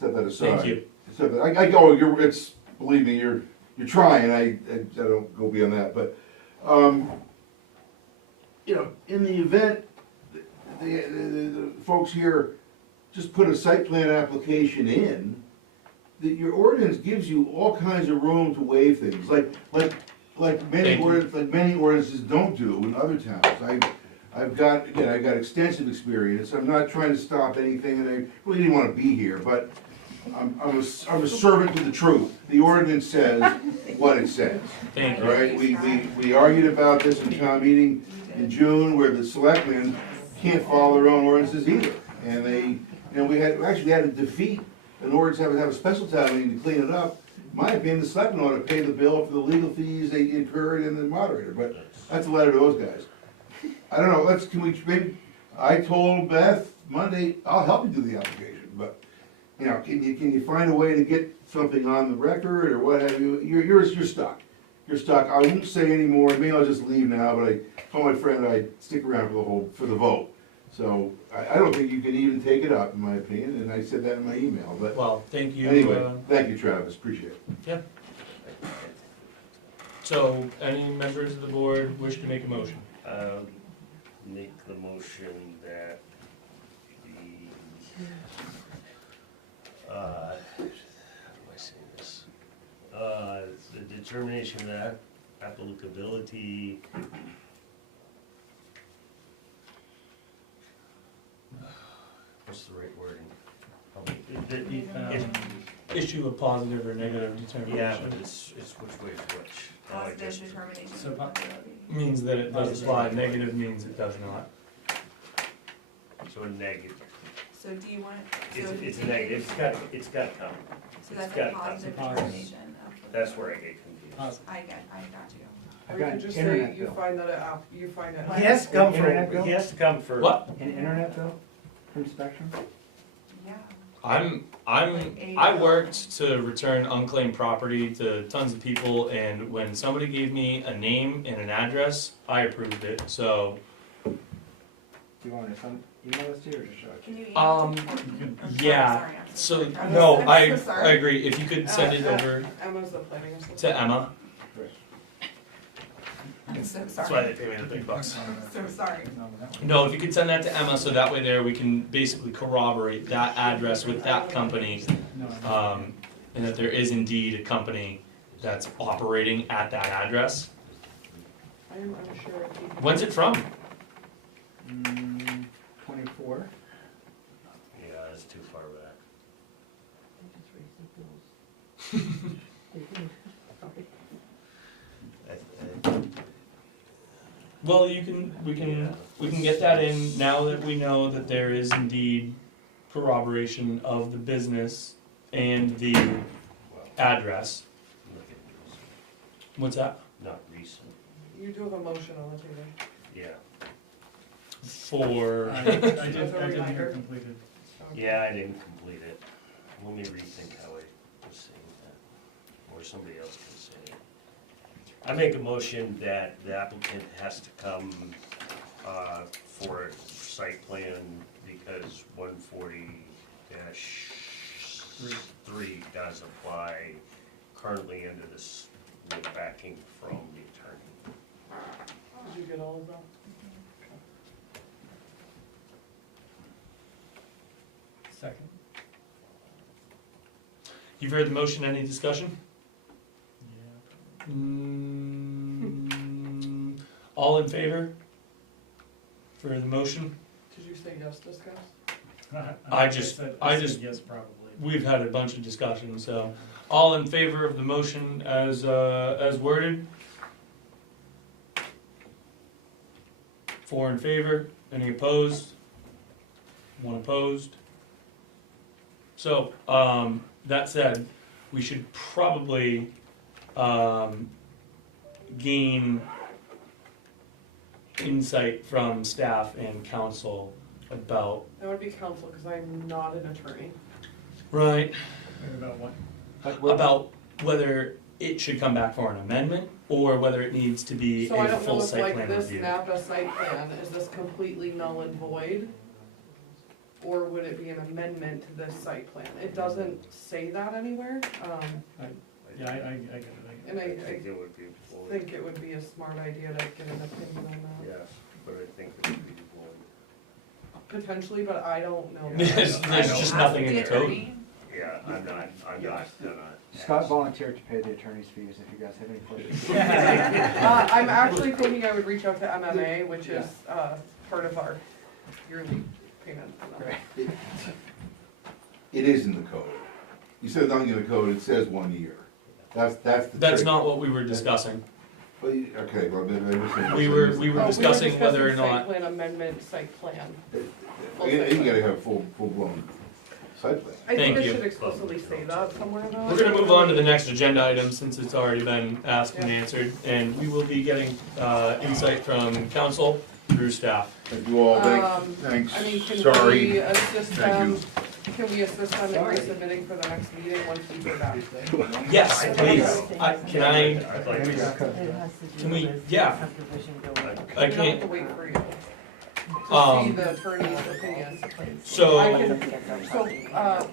set that aside. Thank you. Set that, I go, believe me, you're trying, I don't go beyond that, but, you know, in the event, the folks here just put a site plan application in, that your ordinance gives you all kinds of room to waive things, like many Thank you. many ordinances don't do in other towns. I've got extensive experience, I'm not trying to stop anything, and I really didn't wanna be here, but I'm a servant to the truth. The ordinance says what it says. Thank you. All right, we argued about this in town meeting in June, where the selectmen can't follow their own ordinances either. And we had to defeat an ordinance, have a special town meeting to clean it up. In my opinion, the selectmen ought to pay the bill for the legal fees they incurred and the moderator, but that's a letter to those guys. I don't know, I told Beth Monday, I'll help you do the application, but, you know, can you find a way to get something on the record or what have you? You're stuck. You're stuck. I won't say any more, maybe I'll just leave now, but I told my friend I'd stick around for the vote. So, I don't think you can even take it up, in my opinion, and I said that in my email, but Well, thank you. anyway, thank you, Travis, appreciate it. Yeah. So, any members of the board wish to make a motion? Make the motion that how do I say this? The determination that applicability, what's the right wording? Issue a positive or negative determination. Yeah, but it's which way is which. Now I Positive just- determination. So, Means that it does apply, negative means it does not. So a negative, So do you want it? so it's do you- negative, it's gotta come. So that's it's a got- positive it's a positive. determination. That's where I get confused. positive. I got you. I've Or got you an could just internet say you bill. find that you find it. He has to come Internet bill? for, he has to come for. What? An internet bill from Spectrum? Yeah. I worked to return unclaimed property to tons of people, and when somebody gave me a name and an address, I approved it, so, Do you want to email this to you or just show it? Can you? Um, email it to me? yeah, Sorry, I'm so, sorry. no, I'm I so sorry. agree, if you could send it over Emma's the planning assistant. to Emma, I'm so that's why sorry. they pay me the big bucks. So sorry. No, if you could send that to Emma, so that way there we can basically corroborate that address with that company, and that there is indeed a company that's operating at that address. I am unsure if he. When's it from? 24? Yeah, that's too far back. Well, we can get that in now that we know that there is indeed corroboration of the business and the address. Look at this. What's that? Not recent, You do have a motion on the table. yeah. For, I didn't As a hear reminder. completed. Yeah, I didn't complete it. Let me rethink how I was saying that, or somebody else can say it. I make a motion that the applicant has to come, for a site plan because 140 3 does apply currently under this, with backing from the attorney. Did you get all of that? Second? You've heard the motion, any discussion? Yeah. All in favor for the motion? Did you say yes, discuss? I just- said yes, probably. We've had a bunch of discussions, so all in favor of the motion as worded? 4 in favor, any opposed? 1 opposed. So, that said, we should probably, gain insight from staff and council about. That would be counsel, because I'm not an attorney. Right. About what? About whether it should come back for an amendment, or whether it needs to be So I a don't full know if site like plan this review. NAPDA site plan, is this completely null and void? Or would it be an amendment to this site plan? It doesn't say that anywhere, Yeah, I get it. and I think it would be I void. think it would be a smart idea to get an opinion on that. Yes, but I think it would be void. Potentially, but I don't know. There's just nothing in the code. Yeah, I'm not. Scott volunteered to pay the attorney's fees if you guys have any questions. I'm actually thinking I would reach out to MMA, which is, part of our yearly payment. It is in the code. You said nothing in the code, it says 1 year. That's the. That's trick. not what we were discussing. Well, okay, well, maybe I was. We were discussing whether or Site not. plan amendment, site plan. You gotta have full-blown site plan. I think Thank it you. should explicitly say that somewhere though. We're gonna move on to the next agenda item since it's already been asked and answered, and we will be getting insight from council through staff. Thank you all, Um, thanks, I mean, can sorry. we assist Thank them, you. can we assist them in Sorry. resubmitting for the next meeting once we hear back? Yes, please. Can I? I'd like to. It has to do Can we- with yeah. subdivision going. I We don't have can't. to wait for you to see the attorney's opinion. So I can, so,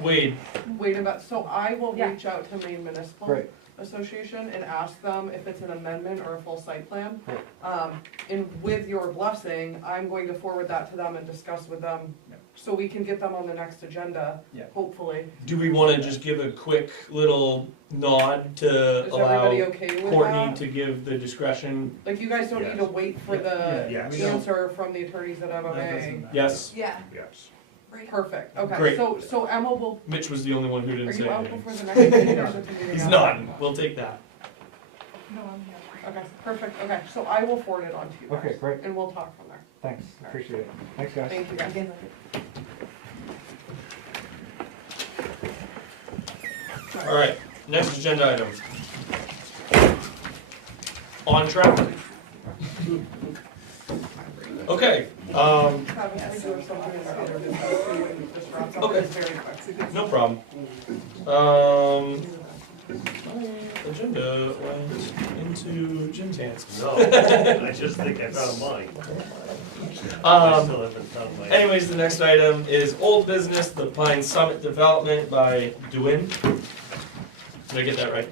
Wade, wait a minute, so I will Yeah. reach out to Maine Municipal Great. Association and ask them if it's an amendment or a full site plan. Right. And with your blessing, I'm going to forward that to them and discuss with them, Yeah. so we can get them on the next agenda, Yeah. hopefully. do we want to just give a quick little nod to Is everybody allow okay with Courtney that? to give the discretion? Like, you guys don't need to wait for the Yes. we don't- answer from the attorneys at that doesn't MMA. matter. Yes. Yeah, Yes. right. Perfect, okay, Great. so Emma will, Mitch was the only one who are didn't say you out anything. before the next meeting or is it the meeting He's after? nodding. We'll take that. No, I'm here. Okay, perfect, okay, so I will forward it on to you guys. Okay, great. And we'll talk from there. Thanks, appreciate it. Thanks, guys. Thank you guys. All right, next agenda item. On track. Okay, Travis, I do have something in our other business too, and just wrap up Okay. this very quick. no problem. Agenda went into Jim's hands. No, I just think I found mine. I still haven't found mine. Anyways, the next item is old business, the Pine Summit Development by Dewin. Did I get that right?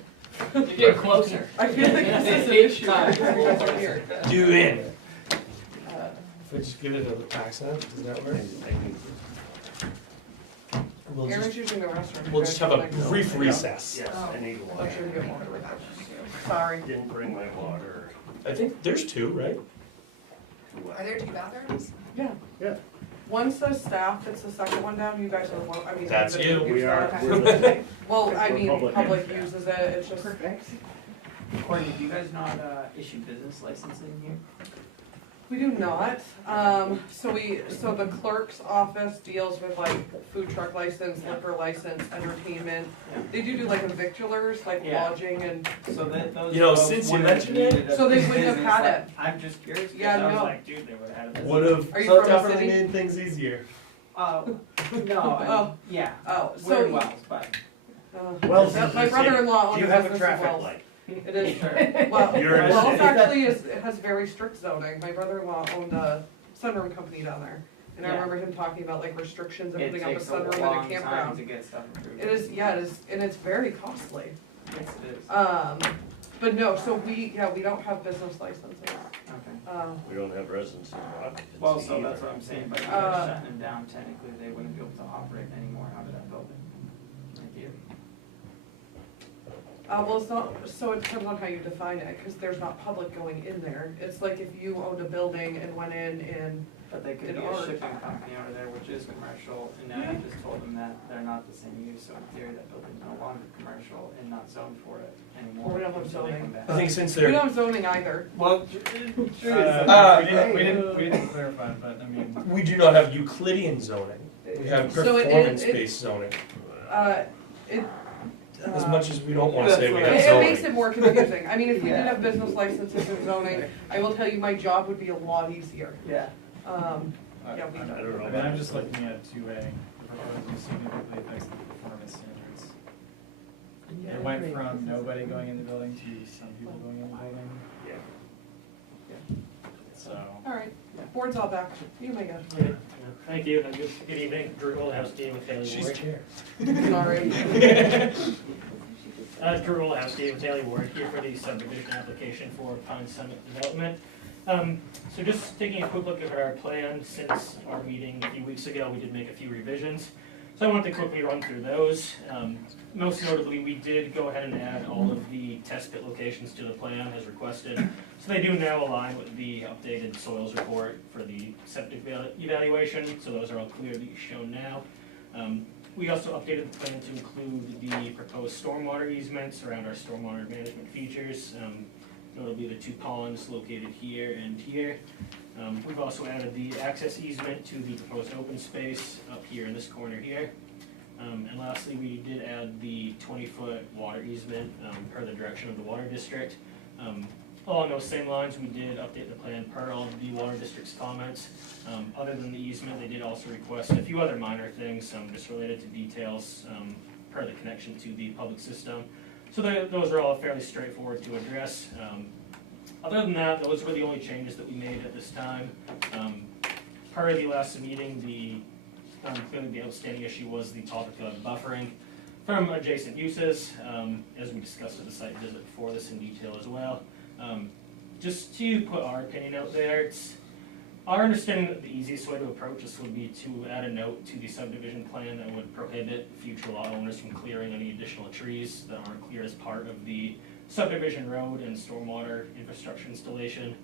You get closer. I feel like this is an issue every time you guys are here. Dewin. Uh, If I just give it an accent, does that work? We'll Aaron's just, using the restroom. we'll just have a brief recess. Yes, I need I'm water. sure you get water. Sorry. Didn't bring my water. I think there's 2, right? Are there 2 bathrooms? Yeah. Yeah. One says staff, it's the second one down, you guys are one, I mean. That's everybody you. use We are, that. we're listening. Well, I We're mean, public. public uses it, it's just. Perfect. Courtney, do you guys not issue business licensing here? We do not, so the clerk's office deals with like food truck license, liquor license, entertainment. They do like a victulars, like Yeah. lodging and, So that those. You know, folks since you wouldn't have mentioned it, needed a so they wouldn't have business had li- it. I'm just curious, cause Yeah, I was no. like, dude, they would've had a business. Would have Are you from the definitely city? made things easier. No, Oh. yeah, oh, we're so. in Wells, but. Wells that- is my the city. brother-in-law Do owns you a have a business in traffic Wells. light? It is, Sure. well, You're in a Wells city. actually has very strict zoning, my brother-in-law owned a sunroom company down there. And I Yeah. remember him talking about like restrictions and It putting up a takes a sunroom in long a time campground. to get stuff approved. It is, yeah, it is, and it's very costly. Yes, it is. But no, so we don't have business licenses. Okay. We don't have residents in occupancy Well, so either. that's what I'm saying, but if they're shutting them down, technically, they wouldn't be able to operate anymore out of that building. Like you. Well, it's not, so it depends on how you define it, cause there's not public going in there. It's like if you owned a building and went in and, But they could Did be a art. shipping company out of there, which is commercial, and now you just told them that they're not the same use, so in theory, that building's no longer commercial and not zoned for it anymore. We don't have until they zoning. come back. I think since we they're, don't have zoning either. Well, We didn't clarify, but I mean, we do not have Euclidean zoning. We have So it- performance-based zoning. It. As much as we don't wanna That's say we what have It zoning. makes it more confusing. I mean, if we did Yeah. have business licenses and zoning, I will tell you, my job would be a lot easier. yeah. Yeah, we I don't. don't know. I mean, I'm just looking at 2A, the proposal significantly affects the performance standards. Yeah, It went great. from nobody going in the building to some people going in the building, Yeah. so. Alright, board's all back. You may go. Thank you, and good evening, Drew Olhouse, with Haley She's Ward. chair. Sorry. Drew Olhouse, with Haley Ward, here for the subdivision application for Pine Summit Development. So just taking a quick look at our plan, since our meeting a few weeks ago, we did make a few revisions. So I wanted to quickly run through those. Most notably, we did go ahead and add all of the test pit locations to the plan as requested. So they do now align with the updated soils report for the septic evaluation, so those are all clearly shown now. We also updated the plan to include the proposed stormwater easements around our stormwater management features, notably the two ponds located here and here. We've also added the access easement to the proposed open space up here in this corner here. And lastly, we did add the 20-foot water easement per the direction of the water district. Along those same lines, we did update the plan per all of the water district's comments. Other than the easement, they did also request a few other minor things, just related to details per the connection to the public system. So those are all fairly straightforward to address. Other than that, those were the only changes that we made at this time. Part of the last meeting, clearly the outstanding issue was the topic of buffering from adjacent uses, as we discussed at the site visit before this in detail as well. Just to put our opinion out there, it's our understanding that the easiest way to approach this would be to add a note to the subdivision plan that would prohibit future lot owners from clearing any additional trees that aren't cleared as part of the subdivision road and stormwater infrastructure installation.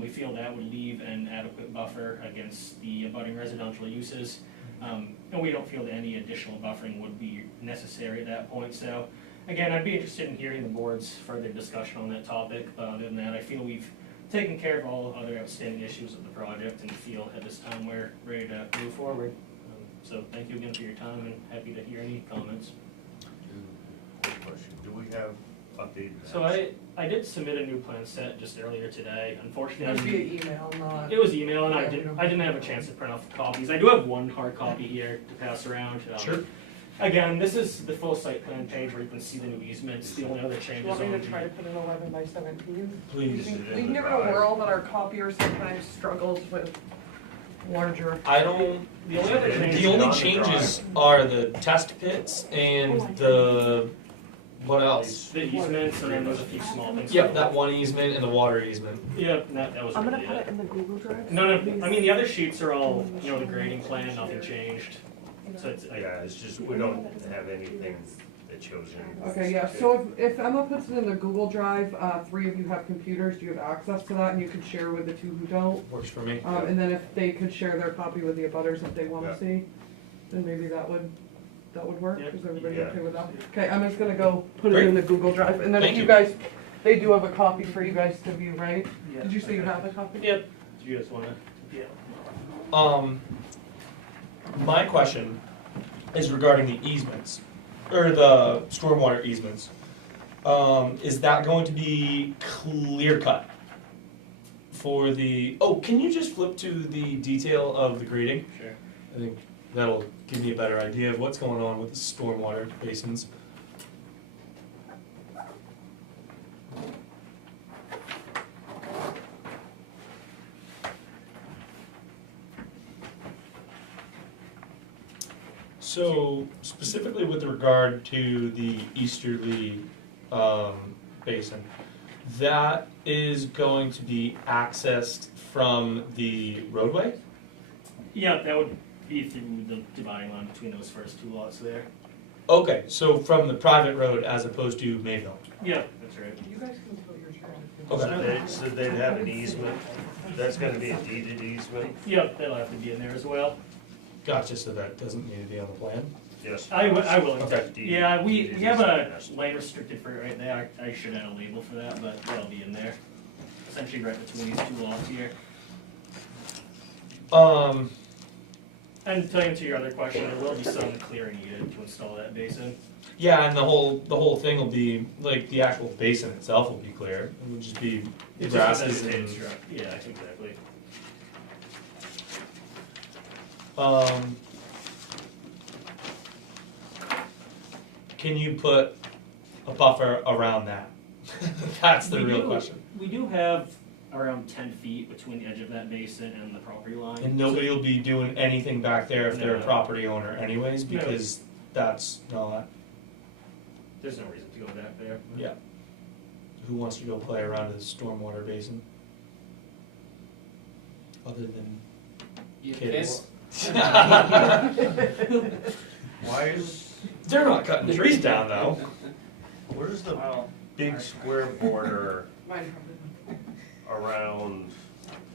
We feel that would leave an adequate buffer against the abutting residential uses. And we don't feel that any additional buffering would be necessary at that point. So again, I'd be interested in hearing the board's further discussion on that topic. But other than that, I feel we've taken care of all other outstanding issues of the project and feel at this time we're ready to move forward. So thank you again for your time and happy to hear any comments. Question, do we have updated maps? So I did submit a new plan set just earlier today. It was Unfortunately, via email, not. it was email and Yeah, we don't- I didn't have a chance to print off the copies. I do have one hard copy here to pass around. Sure. Again, this is the full site plan page where you can see the new easements. The only other Do changes you want me on to try to put an 11 by 17? Please. We live in a world that our copier sometimes struggles with larger. I don't, the only other changes. the only on the changes are the test pits and the, what else? The easements and then there's a few small things. Yep, that one easement and the water easement. Yep, that was I'm gonna really put it. it in the Google Drive. No, I mean, the other sheets are all, the grading plan, nothing changed. So it's, Yeah, it's just, we don't have anything that shows any. Okay, yeah, so if Emma puts it in the Google Drive, 3 of you have computers, do you have access to that, and you could share with the 2 who don't? Works for me. And then if they could share their copy with the abutters if they wanna Yeah. see, then maybe that would work, Yeah. is everybody Yeah. okay with that? Okay, I'm just gonna go put it in the Google Drive, and then if Thank you you. guys, they do have a copy for you guys to view, right? Yeah. Did you say you have a copy? yep. Do you guys wanna? Yeah. My question is regarding the easements, or the stormwater easements. Is that going to be clear cut for the, oh, can you just flip to the detail of the grading? Sure. I think that'll give me a better idea of what's going on with the stormwater basins. So specifically with regard to the easterly basin, that is going to be accessed from the roadway? Yeah, that would be through the dividing line between those first two lots there. Okay, so from the private road as opposed to Mayville. Yeah, that's right. You guys can tilt your chair. Okay. So they'd have an easement, that's gonna be a deeded easement? Yep, that'll have to be in there as well. Gotcha, so that doesn't need to be on the plan? Yes. I will. Okay. Yeah, we Deeded have a easement. land restricted for it right there. I should add a label for that, but that'll be in there. Essentially right between these two lots here. And to answer your other question, there will be some clearing needed to install that basin. Yeah, and the whole thing will be, like, the actual basin itself will be clear. It will just be It's just a grasses vegetated and, structure. Yeah, exactly. can you put a buffer around that? That's the We real do- question. We do have around 10 feet between the edge of that basin and the property line. And nobody will be doing anything back there if they're a No. property owner anyways, No. because that's not, There's no reason to go back there. yeah. Who wants to go play around in the stormwater basin? Other than You kids. Why is, They're not cutting trees down though. where's the Well, big square border Mine probably. around,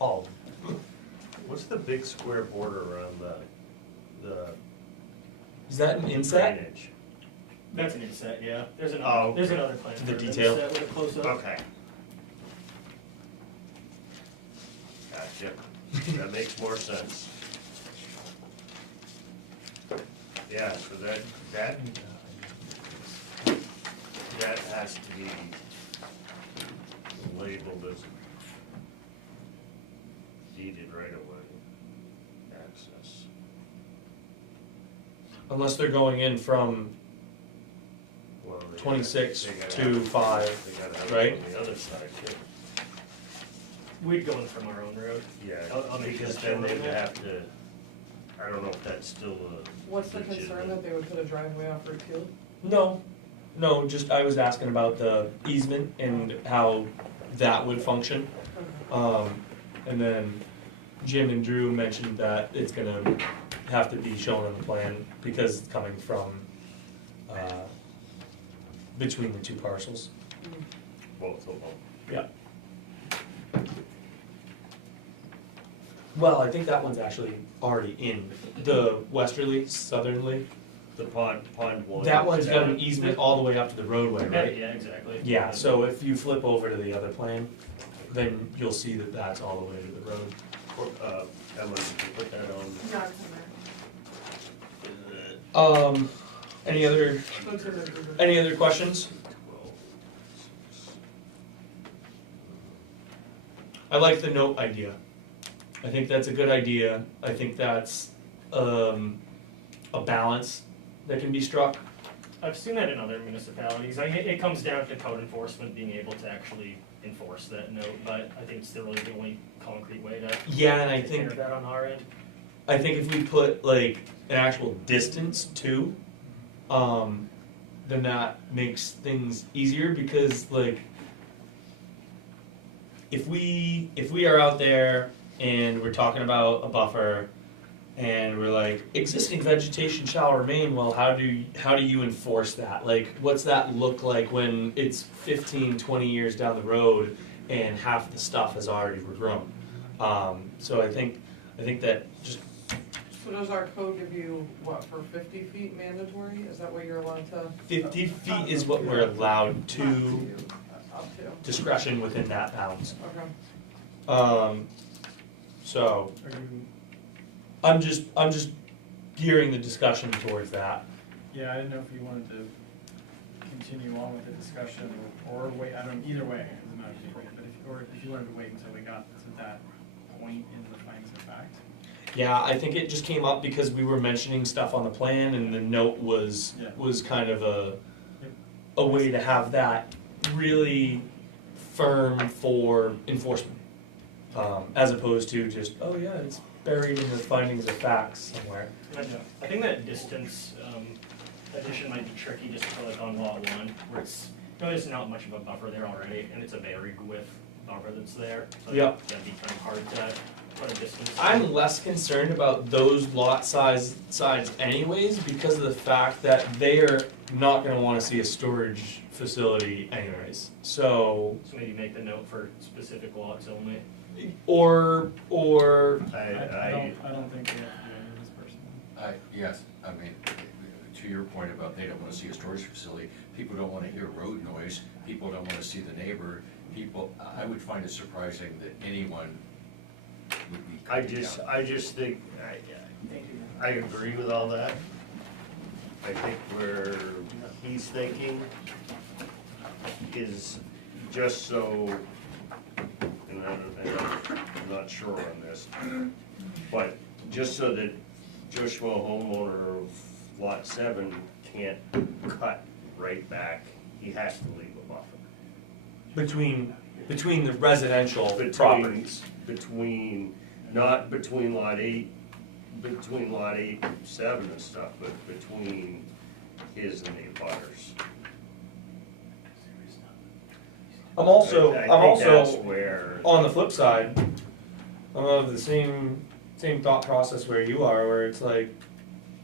Oh, what's the big square border around the is that an inset? drainage? That's an inset, yeah. There's Oh, another, there's okay. another plan. To the for an detail. inset with a close-up. Okay. Gotcha, that makes more sense. Yeah, so that has to be labeled as deeded right away access. Unless they're going in from Well, they 26 gotta- they gotta to have- 5, They gotta have right? it on the other side too. We'd go in from our own road. Yeah, I'll make because sure then that's they'd shown. have to, I don't know if that's still a. What's the concern that they would put a driveway off Route 2? No, just I was asking about the easement and how that would function. And then Jim and Drew mentioned that it's gonna have to be shown on the plan because it's coming from, between the two parcels. Both of them. Yeah. Well, I think that one's actually already in, the westerly, southerly. The pond one. That one's is got an easement all the way up to the roadway, right? Yeah, exactly. Yeah, so if you flip over to the other plan, then you'll see that that's all the way to the road. Emma, did you put that on? No, it's in there. Any other, It's in there. any other questions? 12. I like the note idea. I think that's a good idea. I think that's, a balance that can be struck. I've seen that in other municipalities. It comes down to code enforcement being able to actually enforce that note, but I think it's still really the only concrete way to Yeah, and I take care think, of that on our end. I think if we put like an actual distance too, then that makes things easier because like, if we are out there and we're talking about a buffer and we're like, existing vegetation shall remain, well, how do you enforce that? Like, what's that look like when it's 15, 20 years down the road and half the stuff has already regrown? So I think that just, So does our code give you, what, for 50 feet mandatory? Is that what you're allowed to? 50 feet is what we're allowed to, Up to, discretion within that bounds. okay. So, Are you, I'm just gearing the discussion towards that. yeah, I didn't know if you wanted to continue on with the discussion or wait, I don't, either way, it doesn't matter to me, but if you wanted to wait until we got to that point in the findings of fact. Yeah, I think it just came up because we were mentioning stuff on the plan and the note was Yeah. kind of Yep. a way to have that really firm for enforcement. As opposed to just, oh yeah, it's buried in the findings of facts somewhere. I think that distance, addition might be tricky just for like on lot one, where it's, there's not much of a buffer there already, and it's a varied width buffer that's there. So Yep. that'd be kind of hard to put a distance. I'm less concerned about those lot sides anyways, because of the fact that they are not gonna wanna see a storage facility anyways. So, So maybe make the note for specific lots only. or, I I don't think we have to do any of this personally. Yes, I mean, to your point about they don't wanna see a storage facility, people don't wanna hear road noise, people don't wanna see the neighbor, people, I would find it surprising that anyone would be I coming down. I just think, Thank you. I agree with all that. I think where he's thinking is just so, and I'm not sure on this, but just so that Joshua, homeowner of lot 7, can't cut right back, he has to leave a buffer. between the residential properties. Not between lot 8, between lot 8 and 7 and stuff, but between his and the abutters. I'm also, I I'm think that's also, where, on the flip side, I'm of the same thought process where you are, where it's like,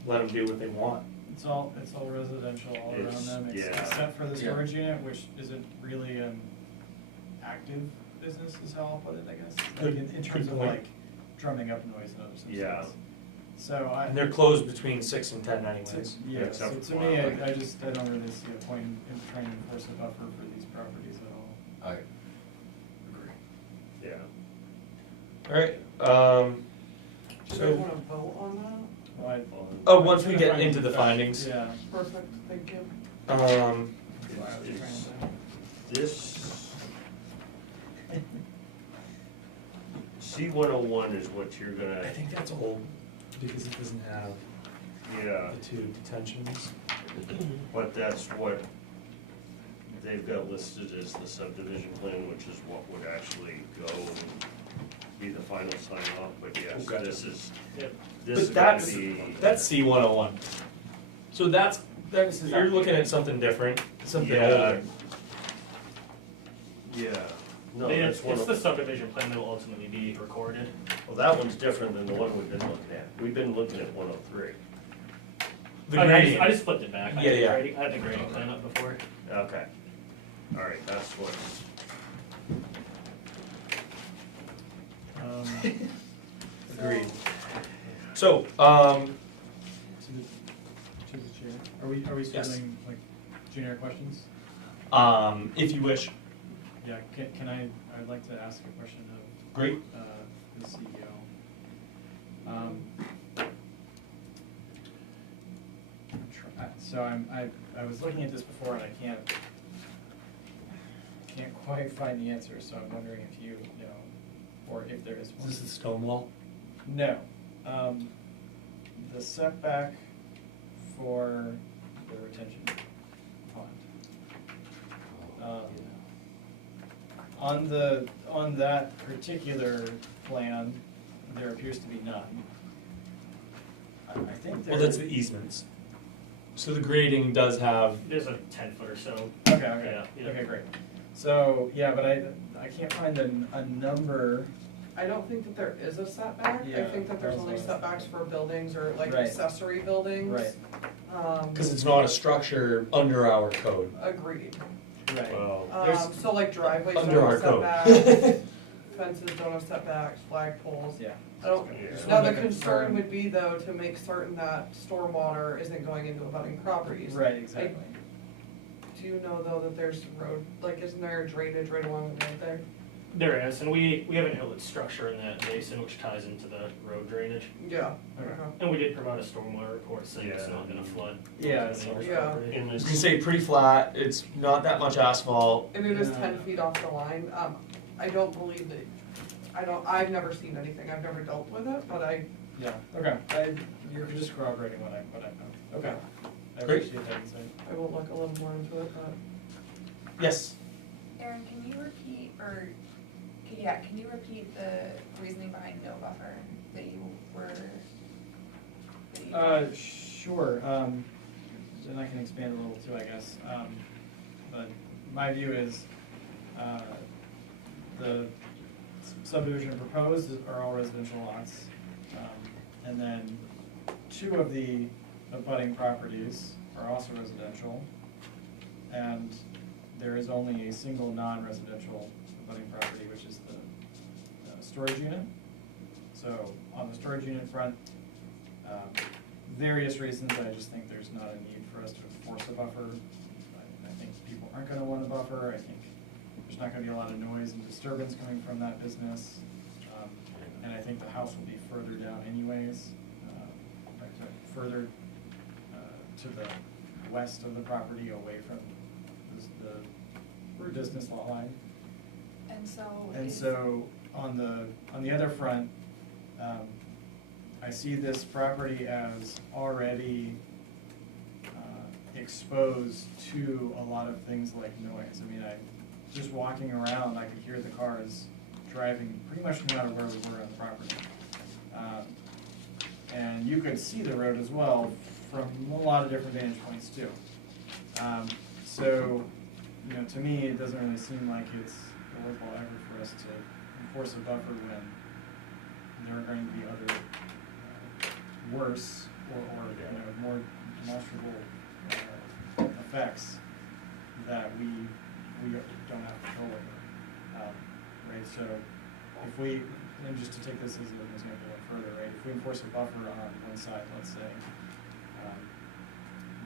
let them do what they want. It's all residential all around It's- them, yeah. except for the Yeah. storage unit, which isn't really an active business, is how I'll put it, I guess. Good- Like in terms good of point. like drumming up noise and other stuff. Yeah. So And they're closed between 6 and 10 anyways. yeah, Except so for to me, wildlife. I don't really see a point in trying to enforce a buffer for these properties at all. I agree. yeah. Alright, Do you so, guys wanna vote on that? Well, oh, once we I'm get trying into the to- findings, Yeah. Perfect, thank you. that's why I was It's- trying to- This C-101 is what you're I gonna, think that's old, because it doesn't have yeah, the 2 detentions. but that's what they've got listed as the subdivision plan, which is what would actually go and be the final sign off, but yes, Okay. this is, Yep. this But is gonna that's, be. that's C-101. So that's, you're looking at something different, something Yeah. older. Yeah, no, It's that's one the of, subdivision plan that will ultimately be recorded. well, that one's different than the one we've been looking at. We've been looking at 103. The I gradient. just flipped it back. I Yeah, had the yeah. grading- I had the grading plan up before. Okay. All right, that's what, Agreed. So, To the chair. Are we Yes. starting like generic questions? if you wish, Yeah, I'd like to ask a question of great. the CEO. I was looking at this before and I can't quite find the answer, so I'm wondering if you know, or if there is one. Is this the stone wall? No. The setback for the retention pond. On that particular plan, there appears to be none. I think there. Well, that's the easements. So the grading does have, There's a 10-foot or so. Okay, Yeah. okay, great. So, yeah, but I can't find a number. I don't think that there is a setback, I Yeah, think that there's that's only what I was setbacks for buildings or like Right. accessory buildings. Right. because it's not a structure under our code. Agreed. Right. well, There's- So like driveways Under our don't have code. setbacks, fences don't have setbacks, flagpoles. Yeah. I don't, yeah. now the Like a concern confirm- would be though, to make certain that stormwater isn't going into abutting properties. Right, exactly. Do you know though that there's road, like isn't there drainage right along the road there? There is, and we have an inlet structure in that basin which ties into the road drainage. Yeah. Okay. And we did provide a stormwater report saying it's Yeah. not gonna flood. Yeah, onto the neighbor's Yeah. property. In I was this, gonna say pretty flat, it's not that much asphalt. And it is Yeah. 10 feet off the line, I don't believe that, I've never seen anything, I've never dealt with it, but Yeah, okay. You're just corroborating what I found. Okay. I Great. appreciate that insight. I will look a little more into it, but. Yes. Aaron, can you repeat, can you repeat the reasoning behind no buffer that you Sure, and I can expand a little too, I guess. But my view is, the subdivision proposed are all residential lots. And then 2 of the abutting properties are also residential. And there is only a single non-residential abutting property, which is the storage unit. So on the storage unit front, various reasons, I just think there's not a need for us to enforce a buffer. I think people aren't gonna want a buffer. I think there's not gonna be a lot of noise and disturbance coming from that business. And I think the house will be further down anyways, further to the west of the property, away from the business lot line. And so on the other front, I see this property as already exposed to a lot of things like noise. I mean, just walking around, I could hear the cars driving pretty much no matter where we were on the property. And you could see the road as well from a lot of different vantage points too. So, you know, to me, it doesn't really seem like it's a worthwhile effort for us to enforce a buffer when there are going to be other worse or you know, more demonstrable effects that we don't have control over. Right, so if we, and just to take this as an example further, right, if we enforce a buffer on one side, let's say,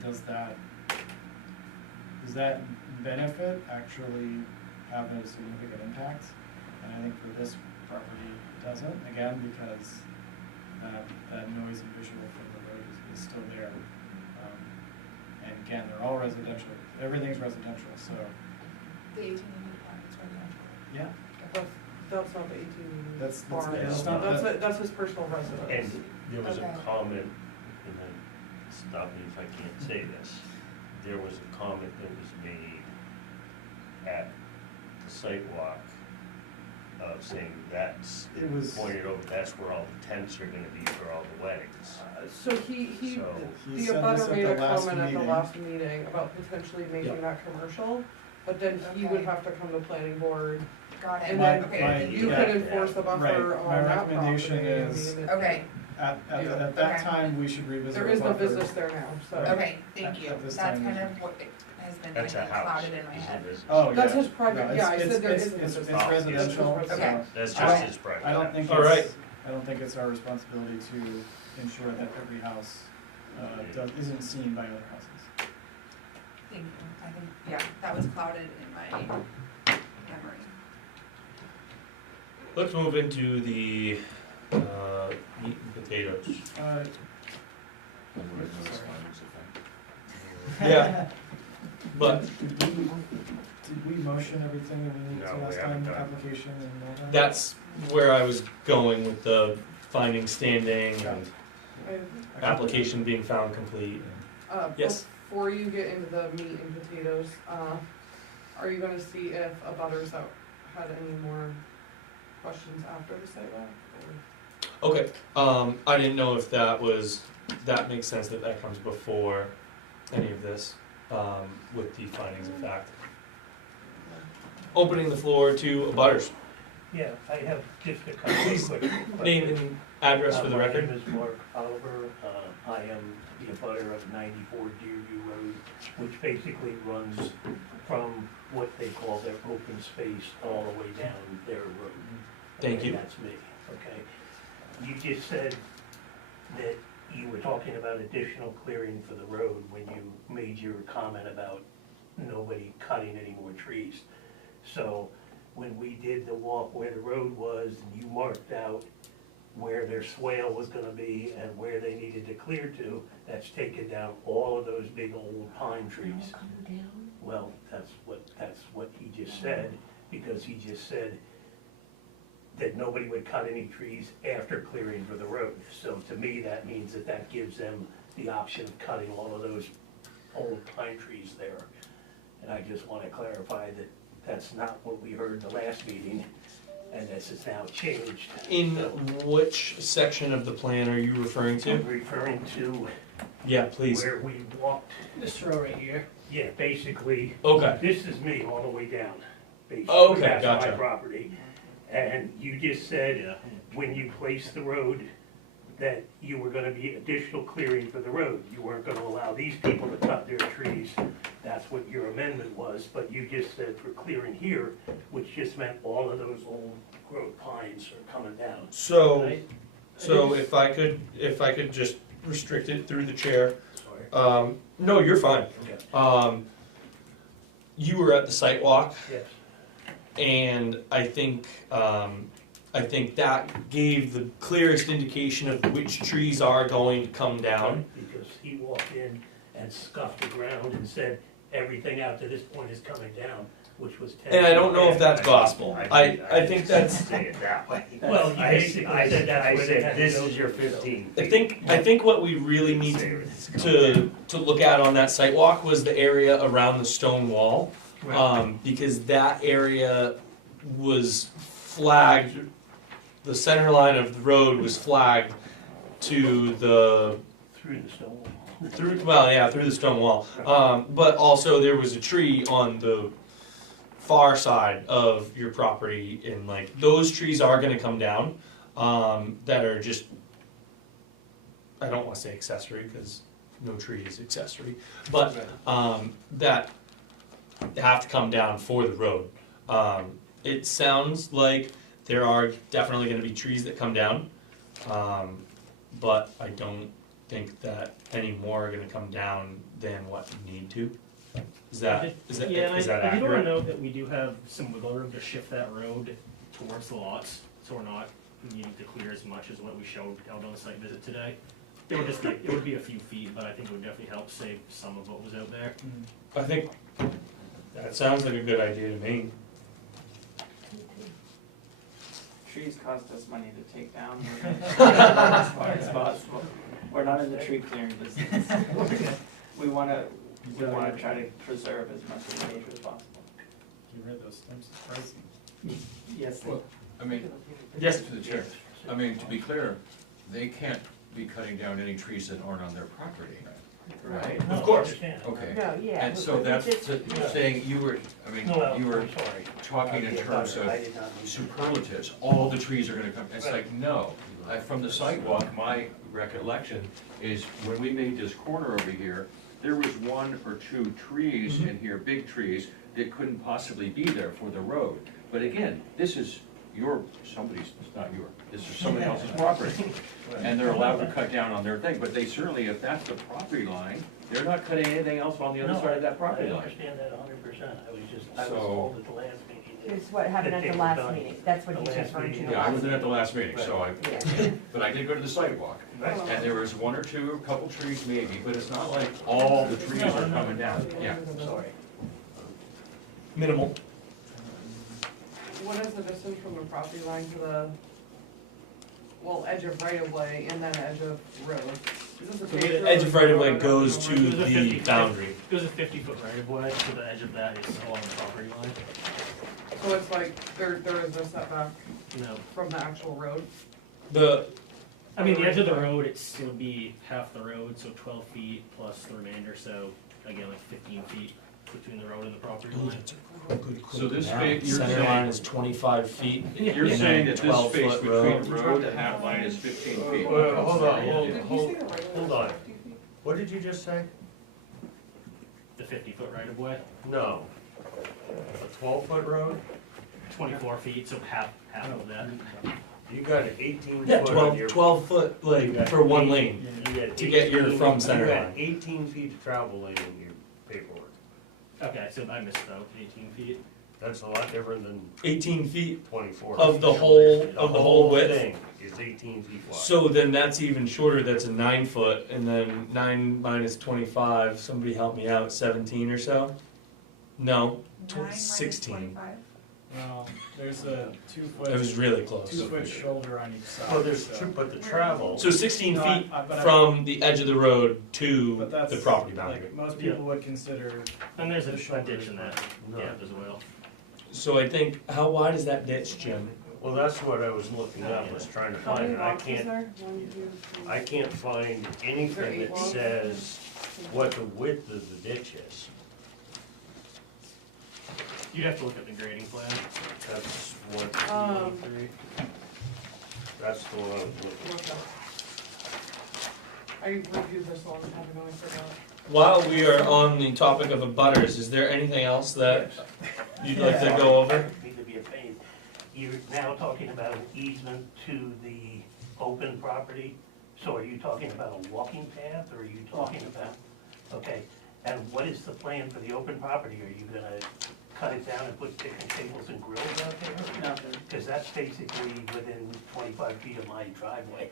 does that benefit actually have a significant impact? And I think for this property, it doesn't, again, because that noise and visual from the road is still there. And again, they're all residential, everything's residential, so. The 18 apartments residential. Yeah. That's not the 18 That's barn. not That's his personal residence. And there was Okay. a comment, and then stop me if I can't say this, there was a comment that was made at the site walk of saying that's, It was- pointed over, that's where all the tents are gonna be for all the weddings. So he So- He the said this abutter at made the a last comment at the meeting. last meeting about potentially making Yep. that commercial, but then he would Okay. have to come to planning board, Got it. and My- then Okay. you yeah. could enforce the buffer Right. on My that property. recommendation I is- mean, Okay, At Yeah. that Okay. time, we should revisit there the is no buffer. business there now, so. okay, thank At- you. at this That's time, kind we of what has been That's a like house. clouded in my It's a head. business. Oh, That's yeah. his private- No, yeah, I it's- said there it's- isn't a it's business. residential, It's so. residential. Okay. That's I just don't- his private. I don't think All right. I don't think it's our responsibility to ensure that every house isn't seen by other houses. Thank you. I think, yeah, that was clouded in my memory. Let's move into the meat and potatoes. Yeah. But Did we motion everything that we needed No, to we last haven't time, done. application and all that? that's where I was going with the finding standing and application being found complete. Yes. Before you get into the meat and potatoes, are you gonna see if abutters that had any more questions after the sidewalk? Okay, I didn't know if that makes sense that that comes before any of this, with the findings of fact. Opening the floor to abutters. Yeah, I have just a couple Please, of quick questions. Name and address for the record. My name is Mark Oliver. I am the abutter of 94 Deerview Road, which basically runs from what they call their open space all the way down their road. Thank Okay, you. That's me, okay? You just said that you were talking about additional clearing for the road when you made your comment about nobody cutting any more trees. So when we did the walk where the road was, and you marked out where their swale was gonna be and where they needed to clear to, that's taken down all of those big old pine trees. Well, that's what he just said, because he just said that nobody would cut any trees after clearing for the road. So to me, that means that gives them the option of cutting all of those old pine trees there. And I just wanna clarify that that's not what we heard the last meeting, and this is now changed. In which section of the plan are you referring I'm to? referring to Yeah, please. where we walked, This row right here. yeah, basically, Okay. this is me all the way down. Basically, Okay, that's my gotcha. property. And you just said, when you placed the road, that you were gonna be additional clearing for the road. You weren't gonna allow these people to cut their trees. That's what your amendment was, but you just said for clearing here, which just meant all of those old growth pines are coming down. So, Right. if I could just restrict it through the chair. Sorry. No, you're fine. Okay. You were at the site walk, Yes. and I think that gave the clearest indication of which trees are going to come down. Because he walked in and scuffed the ground and said, everything out to this point is coming down, which was 10. And I don't know if that's gospel. I think didn't that's, say it that way. Well, you basically said that's where they had to this go is your to. 15 I feet. think what we really need to look at on that site walk was the area around the stone wall. Because that area was flagged, the center line of the road was flagged to the, Through the stone wall. through the stone wall. But also there was a tree on the far side of your property, and like, those trees are gonna come down, that are just, I don't wanna say accessory, cause no tree is accessory, but, that have to come down for the road. It sounds like there are definitely gonna be trees that come down, but I don't think that any more are gonna come down than what you need to. Is that Yeah, and I do wanna accurate? note that we do have some wiggle room to shift that road towards the lots, so we're not needing to clear as much as what we showed out on the site visit today. It would be a few feet, but I think it would definitely help save some of what was out there. I think that sounds like a good idea to me. Trees cost us money to take down, we're gonna try as far as possible. We're not in the tree clearing business. We wanna try to preserve as much of nature as possible. You read those stems, it's pricey. Yes, Well, I mean, Yes. to the chair, I mean, to be clear, they can't be cutting down any trees that aren't on their property. right. Of course. Understand. Okay, No, yeah. and so that's saying you were, I mean, No, you were I'm sorry. talking in terms of I did not. superlatives, all the trees are gonna come, it's like, no. From the sidewalk, my recollection is when we made this corner over here, there was one or two trees in here, big trees, that couldn't possibly be there for the road. But again, this is somebody's, it's not your, this is somebody else's property. And they're allowed to cut down on their thing, but they certainly, if that's the property line, they're not cutting anything else on the other side of that property I line. understand that 100%. I was So- told at the last meeting. Is what happened at the last meeting, that's what he's The last referring to. meeting. Yeah, I wasn't at the last meeting, so Yeah. but I did go to the sidewalk. Right. And there was one or two, a couple trees maybe, but it's not like all the trees are coming down, yeah. I'm sorry. Minimal. What is the distance from the property line to the, well, edge of right of way and then edge of road? Is this a So paved the road Edge or of right of way road? goes to It was a the 50 boundary. It was a 50-foot right of way, so the edge of that is along the property line. So it's like, there is no setback No. from the actual road? I mean, the edge of the road, it would be half the road, so 12 feet plus the remainder, so again, like 15 feet between the road and the property Ooh, line. that's a good So this math. space, you're Center saying- line is 25 feet. You're and saying then that this 12 space foot between road. road and half line is 15 feet? Hold on, Did he say the right of way hold was on. 50 feet? What did you just say? The 50-foot right of way, No. A 12-foot road? 24 feet, so half of that. You got an 18 Yeah, foot on your. 12 foot, you like, got for one 18 lane. You got To get your 18 from center You got line. 18 feet of travel lane in your paperwork. Okay, so I missed out 18 feet. That's a lot different than 18 feet. 24. Of the whole width? thing is 18 feet wide. So then that's even shorter, that's a 9 foot, and then 9 minus 25, somebody help me out, 17 or so? No, 9 minus 16. 25. Well, there's a It was 2-foot, really close. 2-foot shoulder on each side. Well, there's, so- but the travel. So 16 No, feet but from the edge of the road to But that's, the property boundary. like, most people would consider, And there's a The shoulder ditch is in that No. gap as well. So I think, how wide is that ditch, Jim? Well, that's what I was looking up, was trying to How find, many and I lots is can't, there? 1, 2, 3. I can't find anything eight that lots? says what the width of the ditch is. You'd have to look at the grading plan. That's what, that's the one I was looking Look up. I reviewed this one, having only forgot. While we are on the topic of abutters, is there anything else that you'd like to go over? Need to be a pain. You're now talking about an easement to the open property, so are you talking about a walking path, or are you talking about, okay, and what is the plan for the open property? Are you gonna cut it down and put picnic tables and grills out there? Nothing. Because that's basically within 25 feet of my driveway,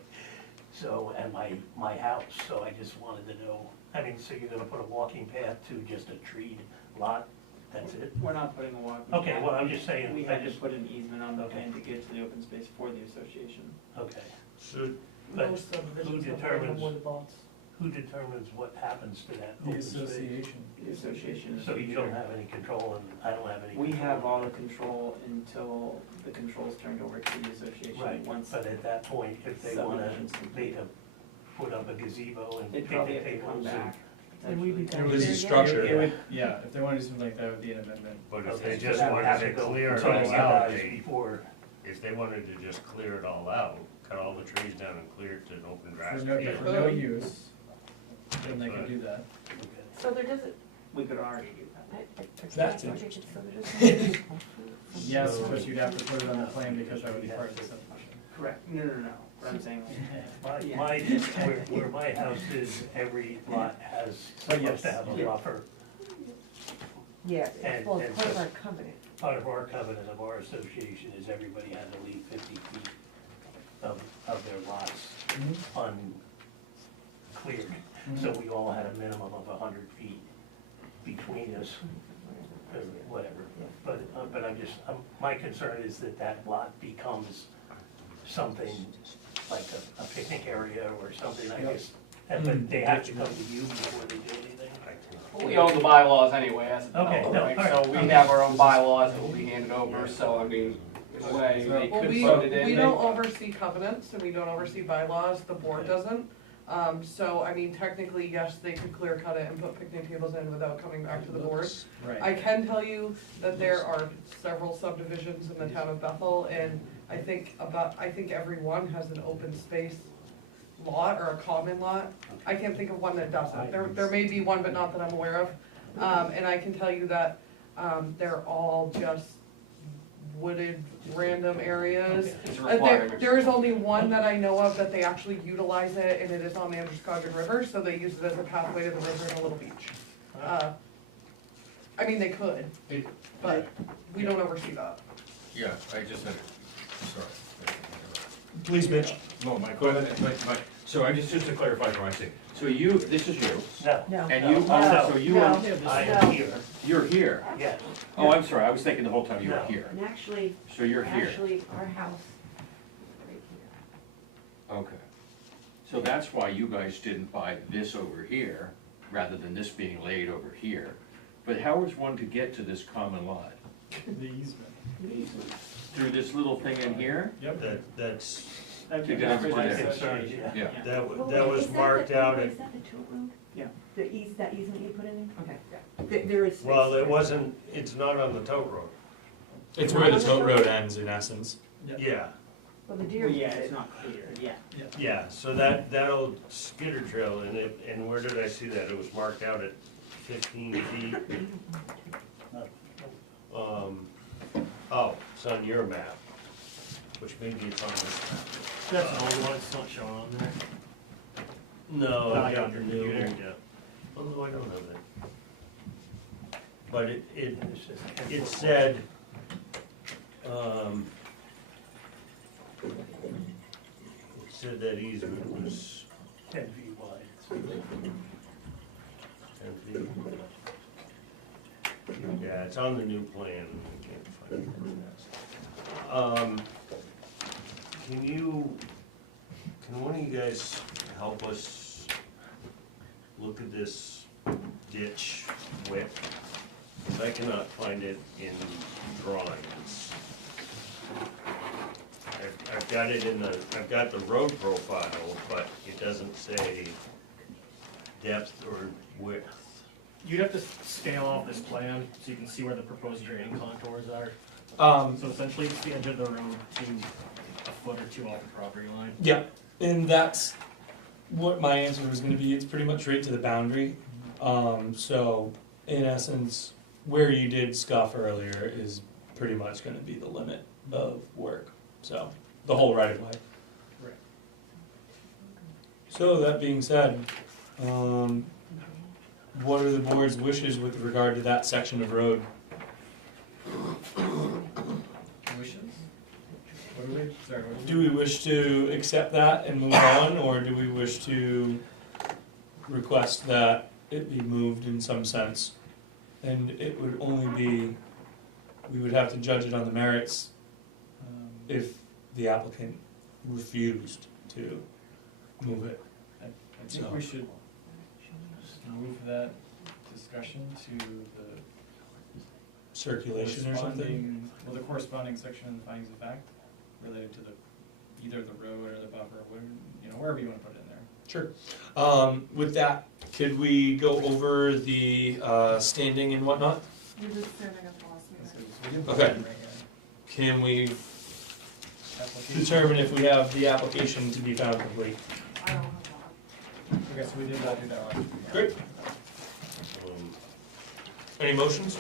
so, and my house, so I just wanted to know, I mean, so you're gonna put a walking path to just a treed lot, that's it? We're not putting a walking. Okay, path. well, I'm just saying, We I had to just, put an easement on the Okay. plan to get to the open space for the association. okay. So, But Most subdivisions who have determines- wooded lots. Who determines what happens to that The open space? association. The association is. So you don't have any control, and I don't have any We control. have all the control until the control's turned over to the association. Right, Once but at that point, if they wanna, subdivision's they complete. have put up a gazebo and They'd probably picnic have to come tables and. back. And we'd be potentially. down This here is again. structure. It would, yeah, if they wanted to do something like that, it would be an amendment. but if Okay, they so just that would have wanted to go clear it until all it's out, guys they, Before, if they wanted to just clear it all out, cut all the trees down and clear it to an open grass For no, field. for no use, then they could do that. So there doesn't, We could already do that. That's Yes, but you'd have to put it on the plan because that would be part of the subdivision. Correct. No. What I'm saying, my, where my house is, every lot has, supposed to have a buffer. Yeah, And- well, and it's part of so- our covenant. Part of our covenant of our association is everybody has to leave 50 feet of their lots uncleared. So we all had a minimum of 100 feet between us, or whatever. But I'm just, my concern is that that lot becomes something like a picnic area or something, I guess. But they have to come to you before they do anything. We own the bylaws anyway as a Okay, developer, no, right? all right. So we have our own bylaws that will be handed over, so I mean, in a way, they well, could we, put it in. we don't oversee covenants and we don't oversee bylaws, the board Okay. doesn't. So, I mean, technically, yes, they could clear cut it and put picnic tables in without coming back to the board. Right. I can tell you that there are several subdivisions in the town of Bethel, and I think every one has an open space lot or a common lot. I can't think of one that doesn't. There may be one, but not that I'm aware of. And I can tell you that, they're all just wooded random areas. It's a There requirement. there is only one that I know of that they actually utilize it, and it is on the Androscoggin River, so they use it as a pathway to the river and a little beach. I mean, they could, but we don't oversee that. Yeah, I just had, sorry. Please, Mitch. No, my question, so I just to clarify what I'm saying. So you, this is you, No, No. and you, No. so you, No. are- I am here, you're here. yes. Oh, I'm sorry, I was thinking the whole time you were No. here. And actually, So you're here. our house is right here. Okay. So that's why you guys didn't buy this over here, rather than this being laid over here. But how is one to get to this common lot? The easement. Through this little thing in here? Yep. That's, That'd To be get up good to for the there. association. Yeah. that was marked out at, Is that the tote road? Yeah. That easement you put in? Okay. There is. space well, for it wasn't, it's not on the tote road. It's where the tote road ends, in essence. Yeah, Well, the deer. Well, yeah, it's not clear, yeah. yeah, so that old skidder trail, and where did I see that? It was marked out at 15 feet. Oh, it's on your map, which maybe it's on this map. That's an old one, it's not shown on there. No, Not I got on the your new, computer. yeah. Oh, no, I don't have that. But it said, it said that easement was 10 feet wide. 10 feet. Yeah, it's on the new plan, I can't find it. Can one of you guys help us look at this ditch width? Because I cannot find it in drawings. I've got it in the, I've got the road profile, but it doesn't say depth or width. You'd have to scale off this plan so you can see where the proposed draining contours are. So essentially, it's the edge of the road to a foot or two off the property line. Yeah, and that's what my answer was gonna be, it's pretty much right to the boundary. So, in essence, where you did scuff earlier is pretty much gonna be the limit of work, so, the whole right of way. Right. So, that being said, what are the board's wishes with regard to that section of road? Wishes? What do we, sorry, what Do we wish to accept that and move on, or do we wish to request that it be moved in some sense? And it would only be, we would have to judge it on the merits if the applicant refused to move it. I think we should move that discussion to the Circulation or something? corresponding, well, the corresponding section in the findings of fact related to the, either the road or the buffer, wherever you wanna put it in there. Sure. With that, could we go over the standing and whatnot? You did standing at the last So meeting. we didn't put Okay. it in right here. Can we Application. determine if we have the application to be found complete? I don't have that. Okay, so we did not do that last week. Great. Um, Any motions?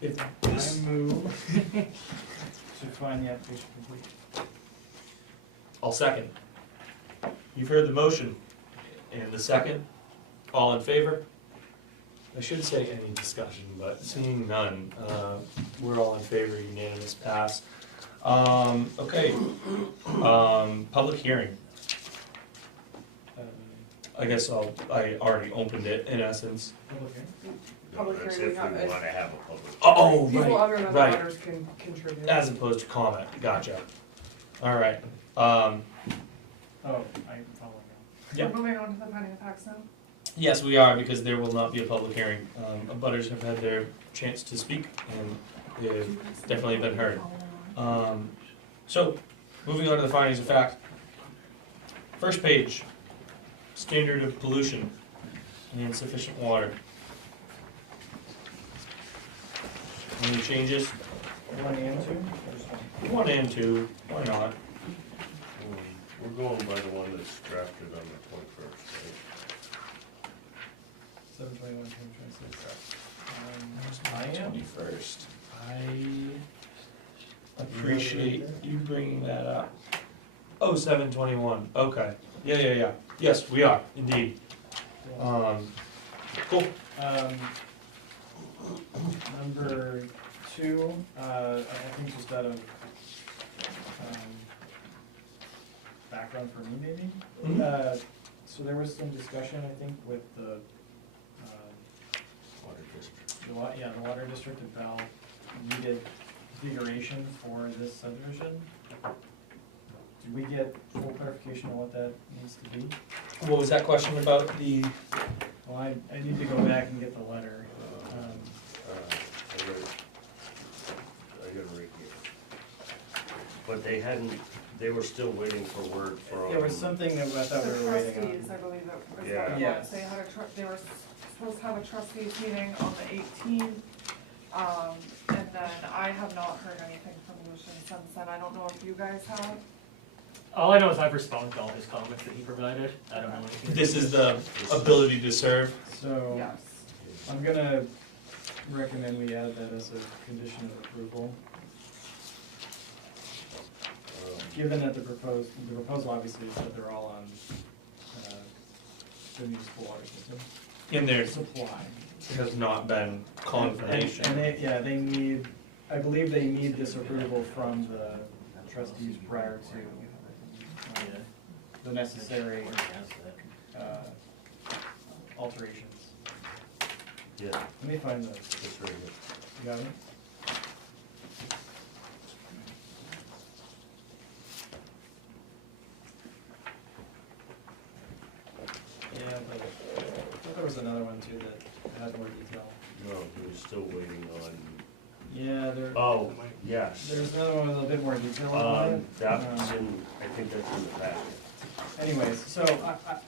If this, I move to find the application complete. I'll second. You've heard the motion. And the second? All in favor? I should say any discussion, but seeing none, we're all in favor, unanimous pass. Okay, public hearing. I guess I already opened it in essence. Public hearing? Public That's hearing, if we we have- wanna have a public. Oh, People right, other than the right. butters can contribute. As opposed to comment, gotcha. Alright, Oh, I'm following you. Yep. We're moving on to the finding of facts now. yes, we are, because there will not be a public hearing. Abutters have had their chance to speak, and they've definitely been heard. So, moving on to the findings of fact. First page, standard of pollution and sufficient water. Any changes? One and two, or just one? One and two, why not? We're going by the one that's drafted on the 21st, right? 7/21, 2026. I am 21st. I appreciate you bringing that up. Oh, 7/21, okay. Yeah. Yes, we are, indeed. Cool. Number two, I think just out of, background for me maybe. Mhm. So there was some discussion, I think, with the, Water district. the water district of Bell needed configuration for this subdivision. Did we get full clarification on what that needs to be? What was that question about the, Well, I need to go back and get the letter. I got it right here. But they were still waiting for word from. There was something that I thought we The were waiting trustees, I on. believe that was Yeah. what it was. Yes. They had they were supposed to have a trustees meeting on the 18th. And then I have not heard anything from Lucian since then. I don't know if you guys have. All I know is I've responded to all his comments that he provided. I don't know anything. this is the ability to serve? So, Yes. I'm gonna recommend we add that as a condition of approval. Given that the proposal obviously is that they're all on, the municipal water system. In their Supply. has not been confirmation. And they need, I believe they need this approval from the trustees prior to, the necessary, alterations. Yeah, Let me find the, that's right here. you got it? Yeah, but I thought there was another one too that had more detail. No, he was still waiting on Yeah, Oh, yes. there's another one with a little bit more detail on it. That's in, I think that's in the packet. Anyways, so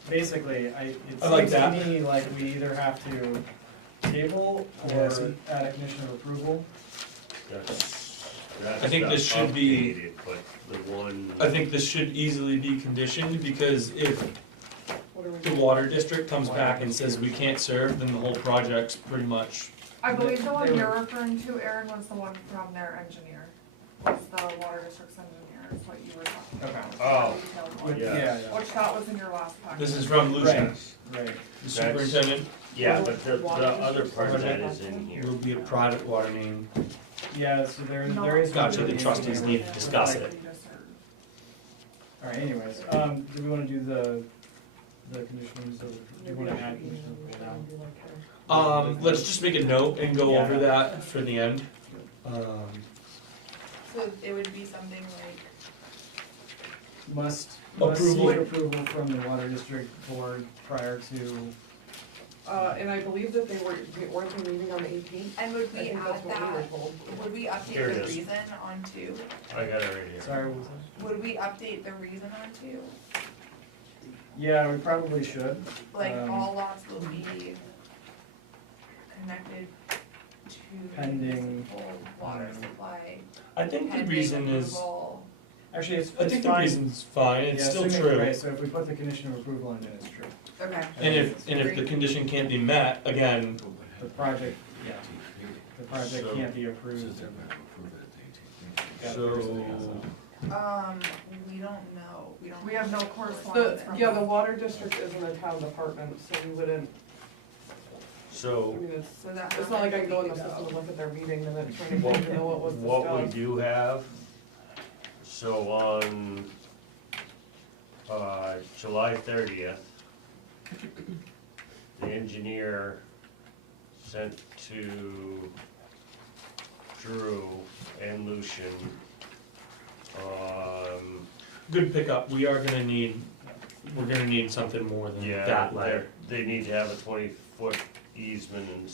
basically, it I like seems to that. me like we either have to table Yes. or add a condition of approval. That's I think the this should be- updated, but the one. I think this should easily be conditioned, because if What are we the doing? water district comes back and says we can't serve, then the whole project's pretty much, I believe the one They were- you're referring to, Aaron, was the one from their engineer, was the water district's engineer, is what you were talking Okay. about. Oh. The detailed one. Yeah. Which that was in your last packet. this is from Lucian, Yes. Right. the superintendent, Yeah, but the other part of that is in here. will be a private water main. Yeah, so there is. Gotcha, the trustees need to discuss it. Alright, anyways, do we wanna do the conditions of, do you wanna add conditions of approval now? Let's just make a note and go Yeah. over that for the end. So it would be something like, Must Approval. seek approval from the water district board prior to, And I believe that weren't they meeting on the 18th? and would I we think add that's what we were that, told. would we Here update it the is. reason on two? I got it right here. sorry, what was that? Would we update the reason on two? Yeah, we probably should. Like all Um, lots will be connected to Pending- municipal water supply. I think the pending reason is, approval. Actually, it's I think the fine. reason's fine, it's Yeah, still assuming- true. Right, so if we put the condition of approval in, then it's true. Okay. And if the condition can't be met, again, The project, yeah, the project So- can't be approved. So, We don't know, we don't. We have no correspondence correspondence from. from. Yeah, the water district isn't a town department, so we wouldn't, I so mean, So that. it's not like I can go in the happened a system week and look at their meeting minutes or What- anything to know what was what we discussed. do have, so on, July 30th, the engineer sent to Drew and Lucian, good pickup, we're gonna need something more than yeah, that letter. they need to have a 20-foot easement and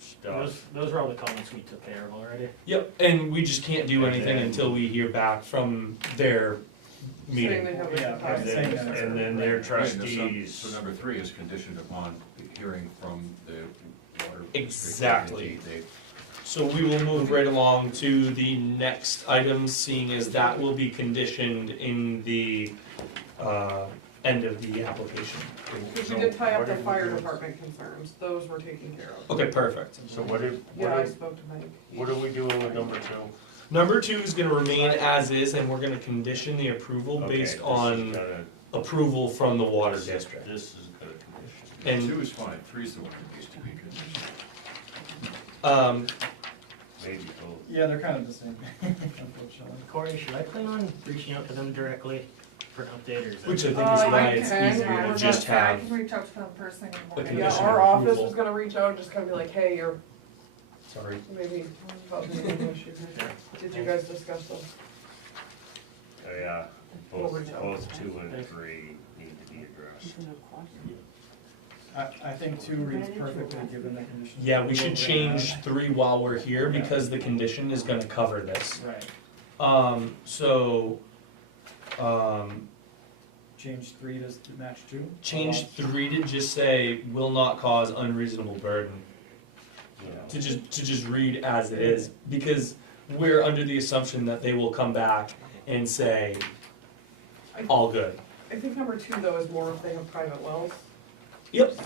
stuff. Those are all the comments we took care of already. Yep, and we just can't do anything until we hear back from their Saying meeting. they have a Yeah, capacity. saying that. And then their Right, so trustees. number 3 is conditioned upon hearing from the water. district Exactly. entity. So we will move right along to the next item, seeing as that will be conditioned in the, end of the application. Because you did tie up What the did we fire do? department concerns, those were taken care of. Okay, perfect. So what did, Yeah, I spoke to Mike. what are we doing with number 2? Number 2 is gonna remain as is, and we're gonna condition the approval Okay, based this is on gonna- approval from the water district. This is a condition. And, 2 is fine, 3 is the one that needs to be conditioned. Maybe both. Yeah, they're kind of the same, unfortunately. Corey, should I plan on reaching out to them directly for an update, or is that? which I think is why You it's can, easier yeah, to we're just not- I have, can reach out to them first thing in the a morning. condition Yeah, our of office approval. is gonna reach out and just kind of be like, hey, you're sorry. maybe causing an issue here. Did you guys discuss this? Yeah, We'll both, reach out. both 2 and 3 need to be addressed. I think 2 reads perfectly given the conditions. Yeah, we should change 3 while we're here, because the condition is gonna cover this. Right, So, change 3 to match 2? change 3 to just say, will not cause unreasonable burden. To just read as it is, because we're under the assumption that they will come back and say, all good. I think number 2 though is more if they have private wells. Yep.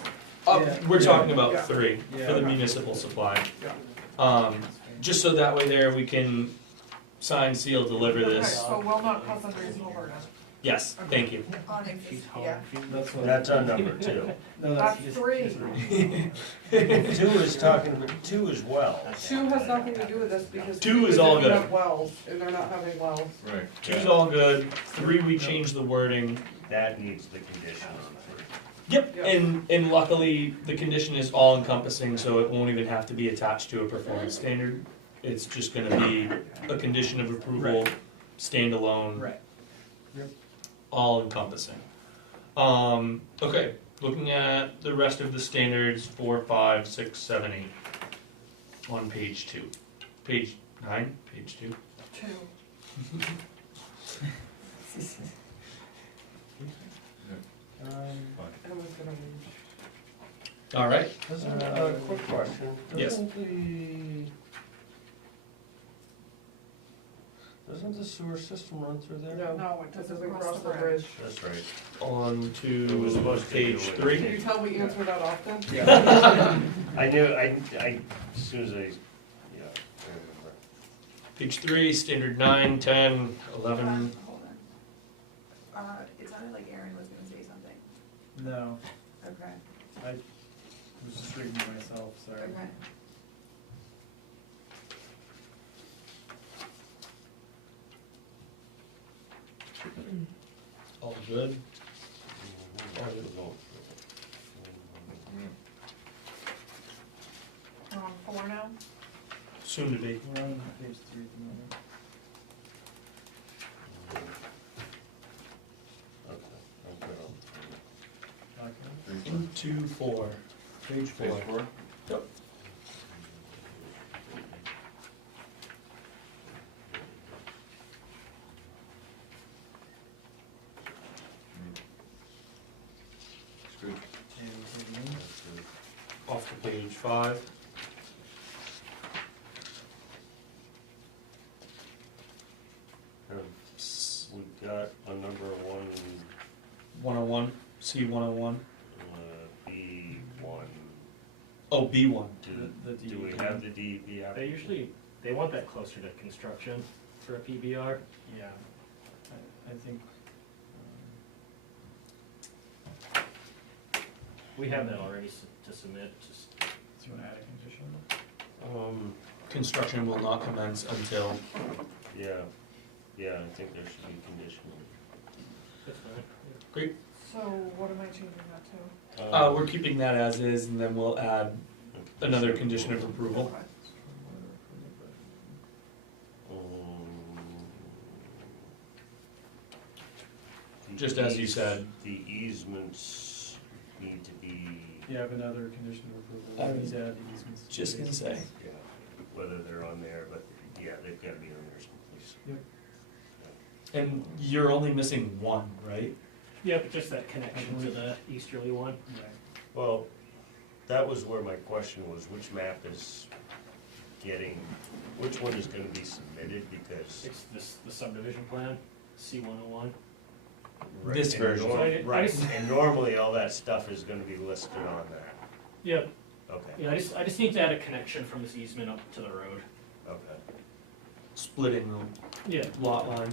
Yeah. We're talking about Yeah. 3 for the Yeah. municipal supply. Yeah. Just so that way there we can sign, seal, deliver Okay, this. so will not cause unreasonable burden. Yes, thank you. On exist, yeah. That's what. That's on number 2. No, That's just- 3. just 2 is talking, 2 is well. 2 has nothing to do with this because. 2 is they all didn't good. have wells, and they're not having wells. Right. 2's all good, 3 we changed the wording. That needs the condition on 3. Yep, Yeah. and luckily, the condition is all encompassing, so it won't even have to be attached to a performance standard. It's just gonna be a condition of approval, standalone, Right. all encompassing. Okay, looking at the rest of the standards, 4, 5, 6, 7, 8, on page 2. Page 9, page 2. Two. Emma's gonna read. All right. Quick question. Yes. Doesn't the sewer system run through there? No, it this doesn't is cross across the the bridge. That's right. On It was to supposed to page do it. 3. Can you tell we answer that often? I knew, I, as soon as I remember. Page 3, standard 9, 10, 11. Hold on. It sounded like Aaron was gonna say something. No, Okay. I was just reading to myself, sorry. Okay. All good. We're on 4 now? Soon to be. We're on page 3 at the moment. Document. Into 4. Page 4. Page 4? Yep. Good. And Off to page 5. We've got a number 101, C101. B1. Oh, B1. The Do we have the DEP They application? usually, they want that closer to construction for a PBR. Yeah, I think, We have that already to submit, just, do you wanna add a condition? Construction will not commence until. Yeah, yeah, I think there should be conditional. that's fine. Great. So what am I changing that to? We're keeping that as is, and then we'll add another condition of approval. Just as you said. The easements need to be, You have another condition of approval. I We was need to add the easements. to Just the gonna say. yeah, whether they're on there, but yeah, they've gotta be on there someplace. And you're only missing one, right? Yeah, but just that connection to the easterly one. Right. Well, that was where my question was, which map is getting, which one is gonna be submitted, because. It's this, the subdivision plan, C101. Right, This and version. Right, and normally all that stuff is gonna be listed on that, Yep, okay, yeah, I just need to add a connection from this easement up to the road. okay. Splitting Yeah. the lot line.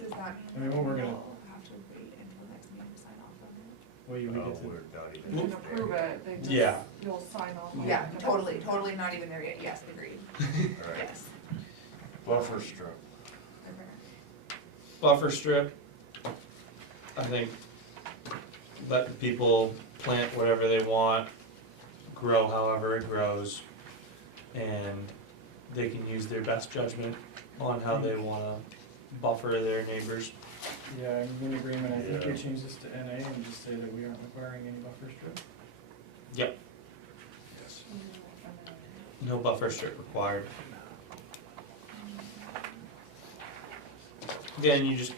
Does that I mean mean, what we're gonna- we'll have to wait until the next meeting to sign off on it? Well, you would Oh, get to, we're not even. You can approve it, they just, Yeah. you'll sign off on it. Yeah, totally not even there yet, yes, agreed, Alright, yes. buffer strip. Okay. Buffer strip. I think let the people plant whatever they want, grow however it grows, and they can use their best judgment on how they wanna buffer their neighbors. yeah, I'm in agreement, I think Yeah. we change this to NA and just say that we aren't requiring any buffer strip. Yep, Yes. no buffer strip required. Again, you just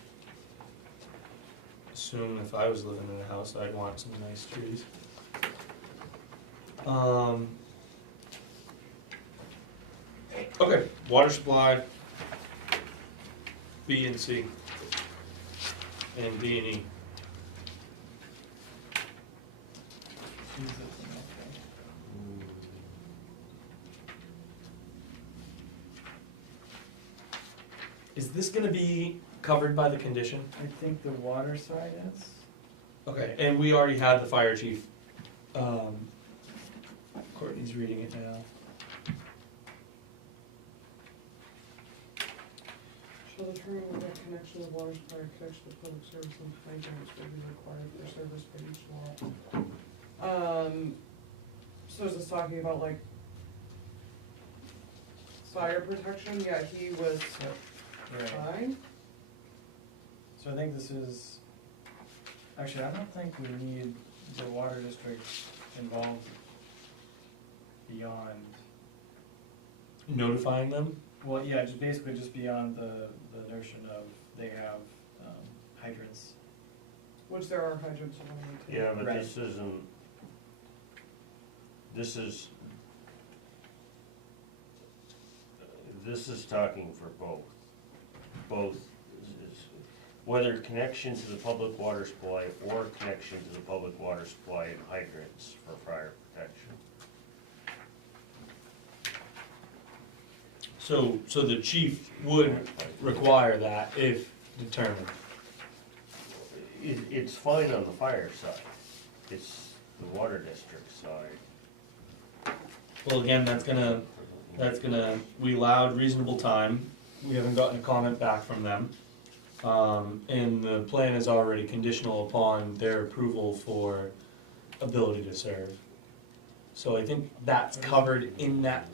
assume if I was living in a house, I'd want some nice trees. Okay, water supply, B and C, and D and E. Is this gonna be covered by the condition? I think the water side is. Okay, and we already had the fire chief. Courtney's reading it now. Shall the true net connection of water supply or connection to public service and hydrants will be required for service for each lot? So is this talking about like fire protection? Yeah, he was Right. fine. So I think this is, actually, I don't think we need the water district involved beyond. notifying them? Well, yeah, just basically just beyond the notion of they have hydrants. Which there are hydrants along the way too. Yeah, but Right. this is talking for both. Both, whether connection to the public water supply or connection to the public water supply and hydrants for fire protection. So the chief would require that if determined. It's fine on the fire side, it's the water district side. Well, again, that's gonna, we allowed reasonable time, we haven't gotten a comment back from them. And the plan is already conditional upon their approval for ability to serve. So I think that's covered in that.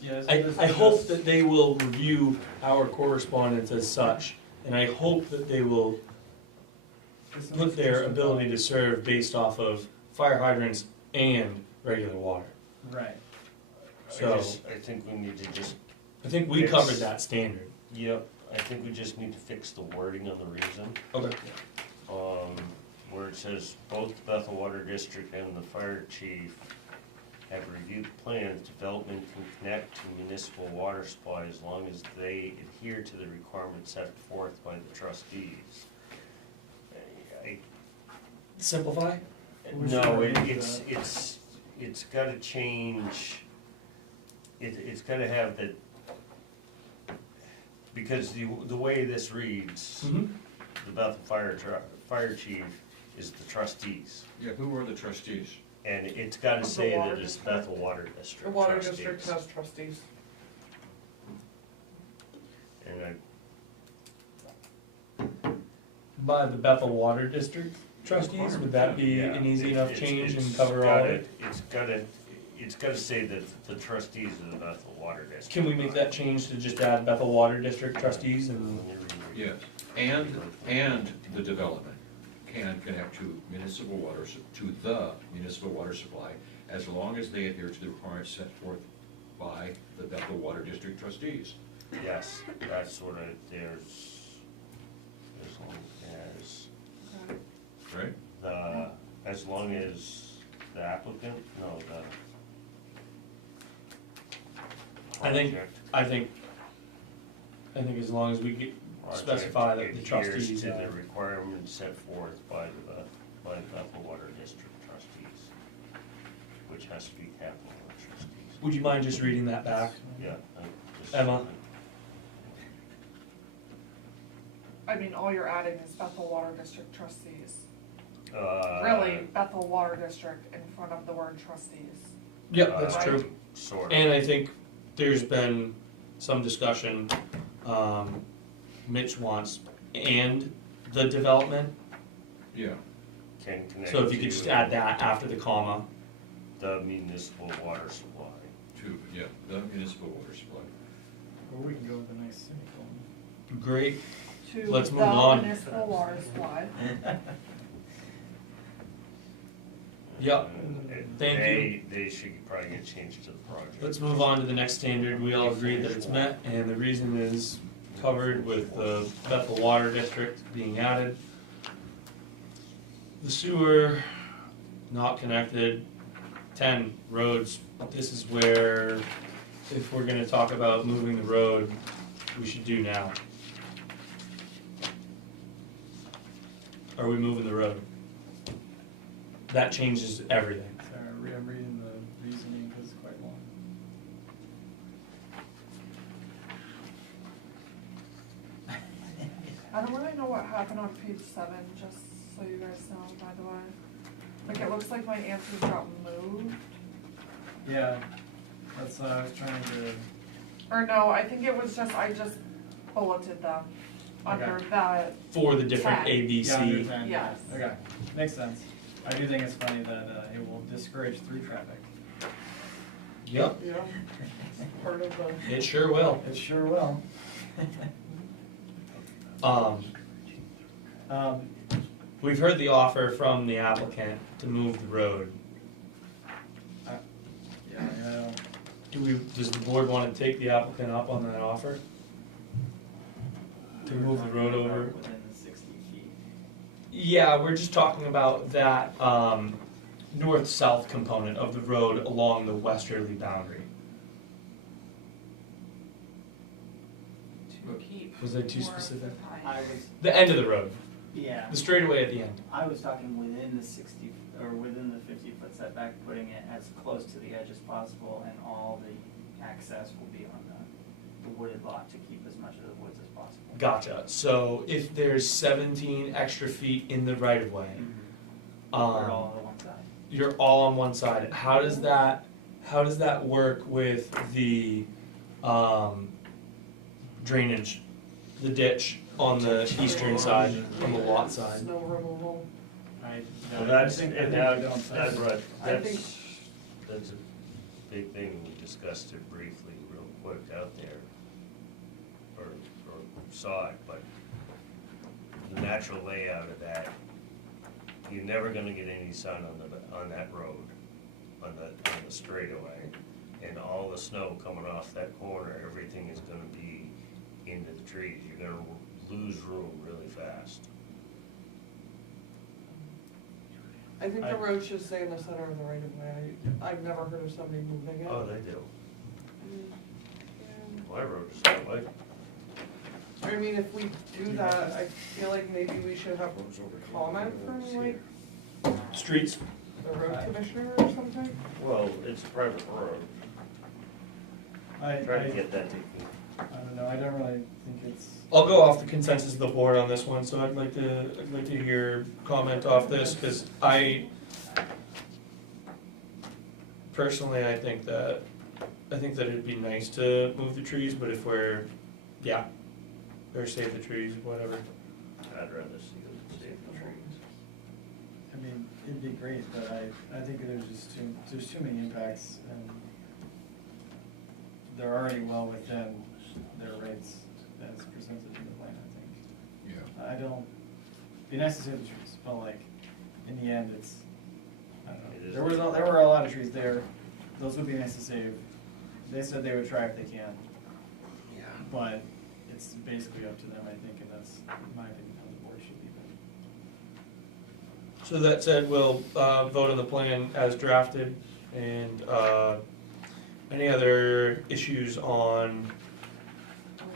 Yes. I hope that they will review our correspondence as such, and I hope that they will put their ability to serve based off of fire hydrants and regular water. Right. So, I think we need to just, I think we covered that standard. yep, I think we just need to fix the wording on the reason. Okay. Where it says both the Bethel Water District and the fire chief have reviewed the plans, development can connect to municipal water supply as long as they adhere to the requirements set forth by the trustees. Simplify? No, it's gotta change, it's gotta have the, because the way this reads, Mm-hmm. the Bethel Fire Chief is the trustees. Yeah, who are the trustees? And it's gotta Of the say water that it's district? Bethel Water The District water trustees. district has trustees. And By the Bethel Water District trustees, would that be yeah, an easy enough change it's and cover all of it? It's gotta say that the trustees of the Bethel Water District. Can we make that change to just add Bethel Water District trustees and? Yes, and the development can connect to municipal water, to the municipal water supply, as long as they adhere to the requirements set forth by the Bethel Water District trustees. Yes, that's what there's, as long as Right? as long as the applicant, no, the I think- project. I think as long as we get, project specify that the adheres trustees to the are- requirements set forth by the Bethel Water District trustees, which has to be capital trustees. would you mind just reading that back? Yeah. just- Emma? I mean, all you're adding is Bethel Water District trustees. Uh, Really, Bethel Water District in front of the word trustees. Yep, that's uh, true. Sort of. And I think there's been some discussion, Mitch wants and the development, Yeah, Can connect so if you could just add that after the comma. the municipal water supply. the municipal water supply. Or we can go with a nice semicolon. Great, To Let's move the on. municipal water supply. yep, thank They should probably get changed to the project. let's move on to the next standard, we all agreed that it's met, and the reason is covered with the Bethel Water District being added. The sewer, not connected. 10, roads, this is where, if we're gonna talk about moving the road, we should do now. Are we moving the road? That changes everything. Sorry, I'm reading the reasoning because it's quite long. I don't really know what happened on page 7, just so you guys know, by the way. Like, it looks like my answers got moved. Yeah, that's what I was trying to, Or no, I think it was just, I just bulleted them under that. For the different Tag. A, B, yeah, C. understand. Yes. Okay, makes sense. I do think it's funny that it will discourage through traffic. Yep, Yeah. Part of the. it sure will. It sure will. We've heard the offer from the applicant to move the road. Yeah, does the board wanna take the applicant up on that offer? To move the road over? Within the 60 feet. Yeah, we're just talking about that, north-south component of the road along the westerly boundary. To keep. Was I too More of the specific? pine. I was, The end of the road, yeah, the straightaway at the end. I was talking within the 60, or within the 50-foot setback, putting it as close to the edge as possible, and all the access will be on the wooded lot to keep as much of the woods as possible. Gotcha, so if there's 17 extra feet in the right-of-way, Put it all on one side. you're all on one side, how does that work with the, drainage, the ditch on the eastern side, on the lot side? Snow removal. Well, that's, I and think now, we don't- that's right, I think- that's a big thing, we discussed it briefly, real quick out there. Or saw it, but the natural layout of that, you're never gonna get any sun on that road, on the straightaway. And all the snow coming off that corner, everything is gonna be into the trees, you're gonna lose room really fast. I think the road should stay in the center of the right of way. I've never heard of somebody moving it. Oh, they do, Yeah. my road is that way. I mean, if we do that, I feel like maybe we should have comment from like Streets? the road commissioner or something. Well, it's a private road, I try to get that taken. don't know, I don't really think it's, I'll go off the consensus of the board on this one, so I'd like to hear comment off this, cause personally, I think that it'd be nice to move the trees, but if we're, yeah, or save the trees, whatever. I'd rather see them save the trees. I mean, it'd be great, but I think there's too many impacts, and they're already well within their rates as presented in the plan, I think. Yeah. I don't, be nice to save the trees, but like, in the end, it's, I don't It know, is- there were a lot of trees there, those would be nice to save. They said they would try if they can, Yeah. but it's basically up to them, I think, and that's my opinion how the board should be. So that said, we'll, vote on the plan as drafted, and, any other issues on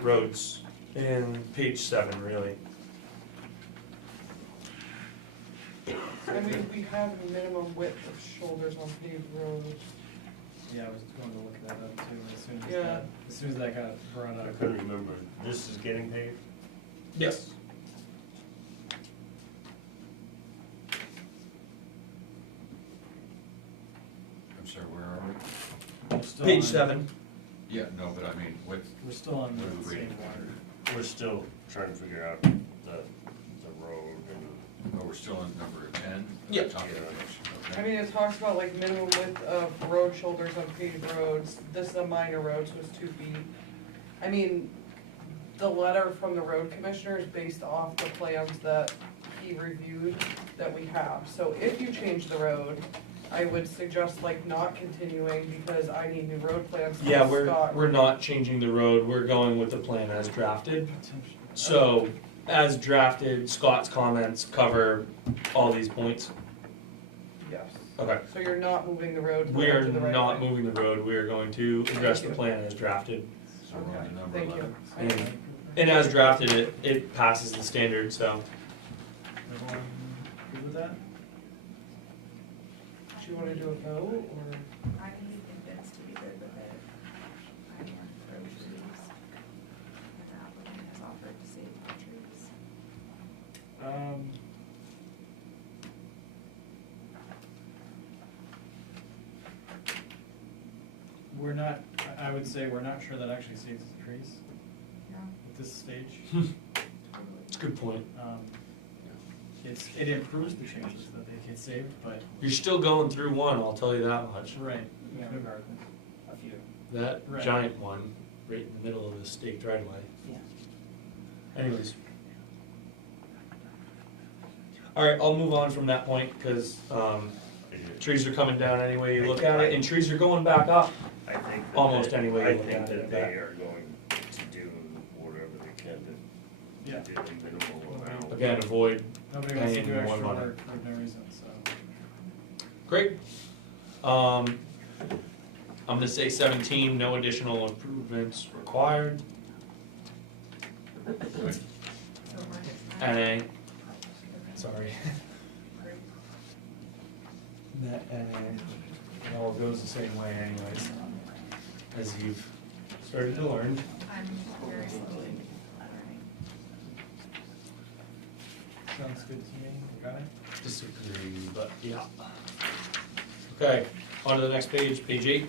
roads in page 7, really? I mean, we have a minimum width of shoulders on paved roads. Yeah, I was going to look that up too, Yeah. as soon as that got brought I up. couldn't remember, this is getting paved? Yes. I'm sorry, where are we? We're still Page on- 7. Yeah, no, but I mean, what, We're still on What are the we same waiting for? water. We're still trying to figure out the road and. oh, we're still on number 10? Yep. Top of the Yeah. page, I okay. mean, it talks about like minimum width of road shoulders on paved roads. This is a minor road, so it's 2 feet. I mean, the letter from the road commissioner is based off the plans that he reviewed that we have. So if you change the road, I would suggest like not continuing because I need new road plans from Yeah, Scott. we're not changing the road, we're going with the plan as drafted. So, as drafted, Scott's comments cover all these points. Yes. Okay. So you're not moving the road to the We are edge of the right not of way? moving the road, we are going to address the Thank you. plan as drafted. So we're on to number Thank you. 11. And, and as drafted, it passes the standard, so. Everyone good with that? Do you wanna do a vote or? I need Vince to be good with it. I want road trees. And the applicant has offered to save the trees. We're not, I would say we're not sure that actually saves the trees Yeah. at this stage. It's a good point. It improves the chances that they get saved, but. You're still going through one, I'll tell you that much. Right. Yeah. Regardless. A few. That Right. giant one, right in the middle of the state driveway. Yeah. Anyways. Alright, I'll move on from that point, cause, trees are coming down any way you look at it, and trees are going back up. I think that Almost they- any way you I look think at it, that that- they are going to do whatever they can Yeah. to do a minimal amount. Again, avoid, Nobody wants to Paying do more extra money. work for no reason, so. great. I'm gonna say 17, no additional improvements required. NA, sorry. That NA, it all goes the same way anyways, as you've started to learn. I'm very slowly learning. Sounds good to me, got it? Disagree, but yeah. Okay, on to the next page, page 8.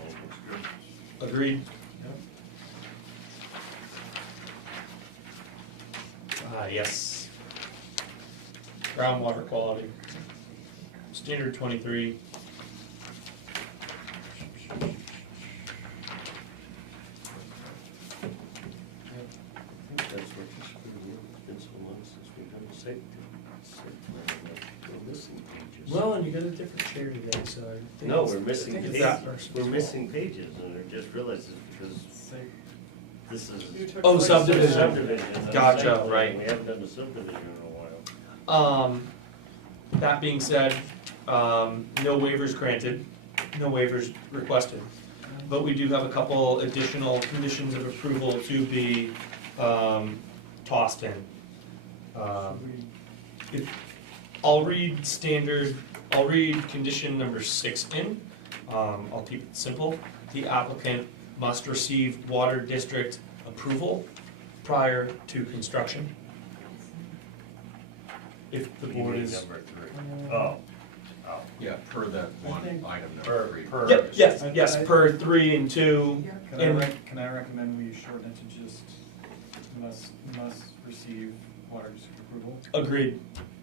All looks good. Agreed. Yes. Groundwater quality. Standard 23. I think that's what you should do. It's been so long since we've done the site plan, like, we're missing pages. Well, and you got a different chair today, so I think. No, it's- we're missing I think it's pages, that person's we're fault. missing pages, and I just realized it's because this is. You took Oh, like subdivision. Subdivision. on Gotcha, site plan. right. We haven't done the subdivision in a while. That being said, no waivers granted, no waivers requested. But we do have a couple additional conditions of approval to be, tossed in. I'll read condition number 6 in. I'll keep it simple. The applicant must receive water district approval prior to construction. If the You board mean is. number 3. Oh, Yeah, per that one think- item number 3. Yep, yes, per 3 and 2. Can I recommend we shorten it to just must receive water district approval? Agreed.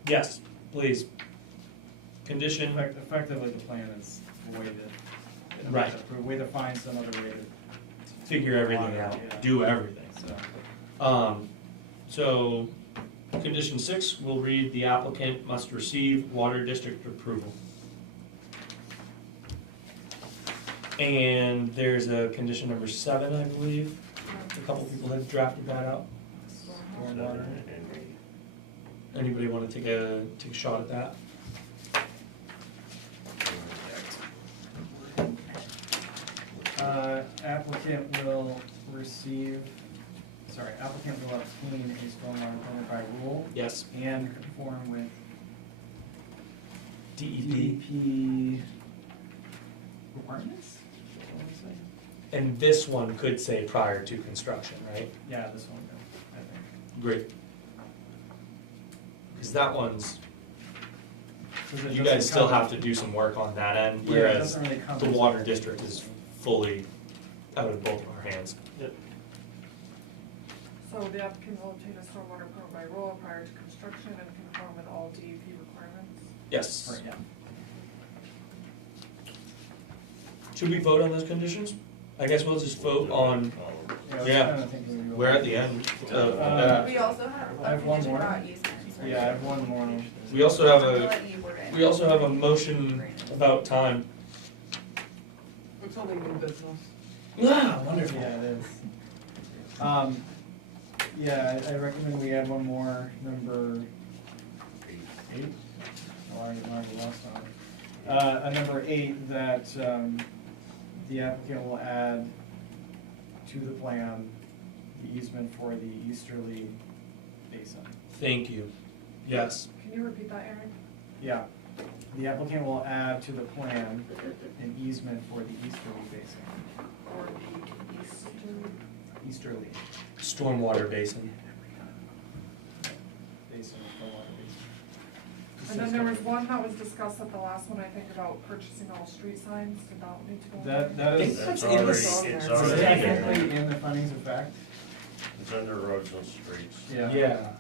Yes, please. Condition, Effectively, the plan is a way to. Right. Way to find some other way to. figure everything Yeah. out, do everything. So, So, condition 6 will read, the applicant must receive water district approval. And there's a condition number 7, I believe. A couple people have drafted that out. stormwater. Anybody wanna take a shot at that? Applicant will receive, applicant will obtain a stormwater permit by rule Yes. and conform with DEP. DEP requirements? Is that what I'm saying? And this one could say prior to construction, right? Yeah, this one, I think. Great. Because that one's, 'Cause it you doesn't guys still come- have to do some work on that end, Yeah, it whereas doesn't really come the as- water district is fully out of both of our hands. So the applicant will obtain a stormwater permit by rule prior to construction and conform with all DEP requirements. Yes. Right, yeah. Should we vote on those conditions? I guess we'll just vote on, I was Yeah. kinda thinking we we're at the end of Uh, that. We also have I a have one condition more. about easements, right? Yeah, I have one more. We also have I'm gonna a, let you word it. we also have a motion about time. It's only new business. Ah, wonderful. Yeah, it is. Yeah, I recommend we add one more, number 8. Oh, I already marked the last one. Number 8, that, the applicant will add to the plan the easement for the easterly basin. Thank you. Yes. Can you repeat that, Aaron? Yeah, the applicant will add to the plan an easement for the easterly basin, Or the eastern? easterly Stormwater basin. basin, stormwater basin. And then there was one that was discussed at the last one, I think, about purchasing all street signs, did that need to go? in That, there? that is. That's That's in the already, s- it's It's already there. technically in the findings of fact. It's under roads and streets. Yeah.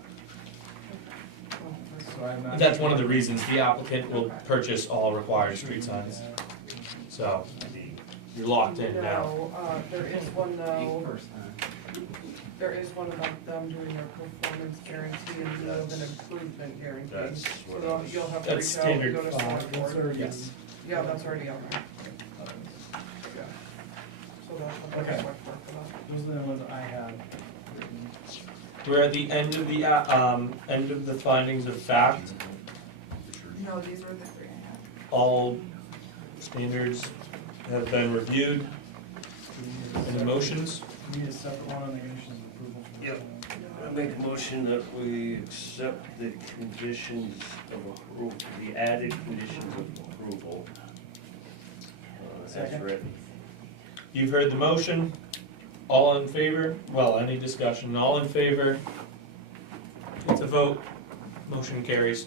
So I'm not. That's one of the reasons the applicant will purchase all required street signs. Yeah. So, You're locked in now. No, there is one though, First time. there is one about them doing their performance guarantee in lieu of an improvement guarantee. That's So what they'll- I was- you'll have to That's reach out and standard. go to select board. Yes. Yeah, that's already on there. Yeah. So they'll have to Okay. select board for that. Those are the ones I have written. We're at the end of the findings of fact. No, these were the three I had. All standards have been reviewed. Any motions? We need a separate one on the conditions of approval. from the Yep. plan. I make a motion that we accept the conditions of approval, the added conditions of approval. As Second. written. You've heard the motion. All in favor? Well, any discussion? All in favor? It's a vote. Motion carries.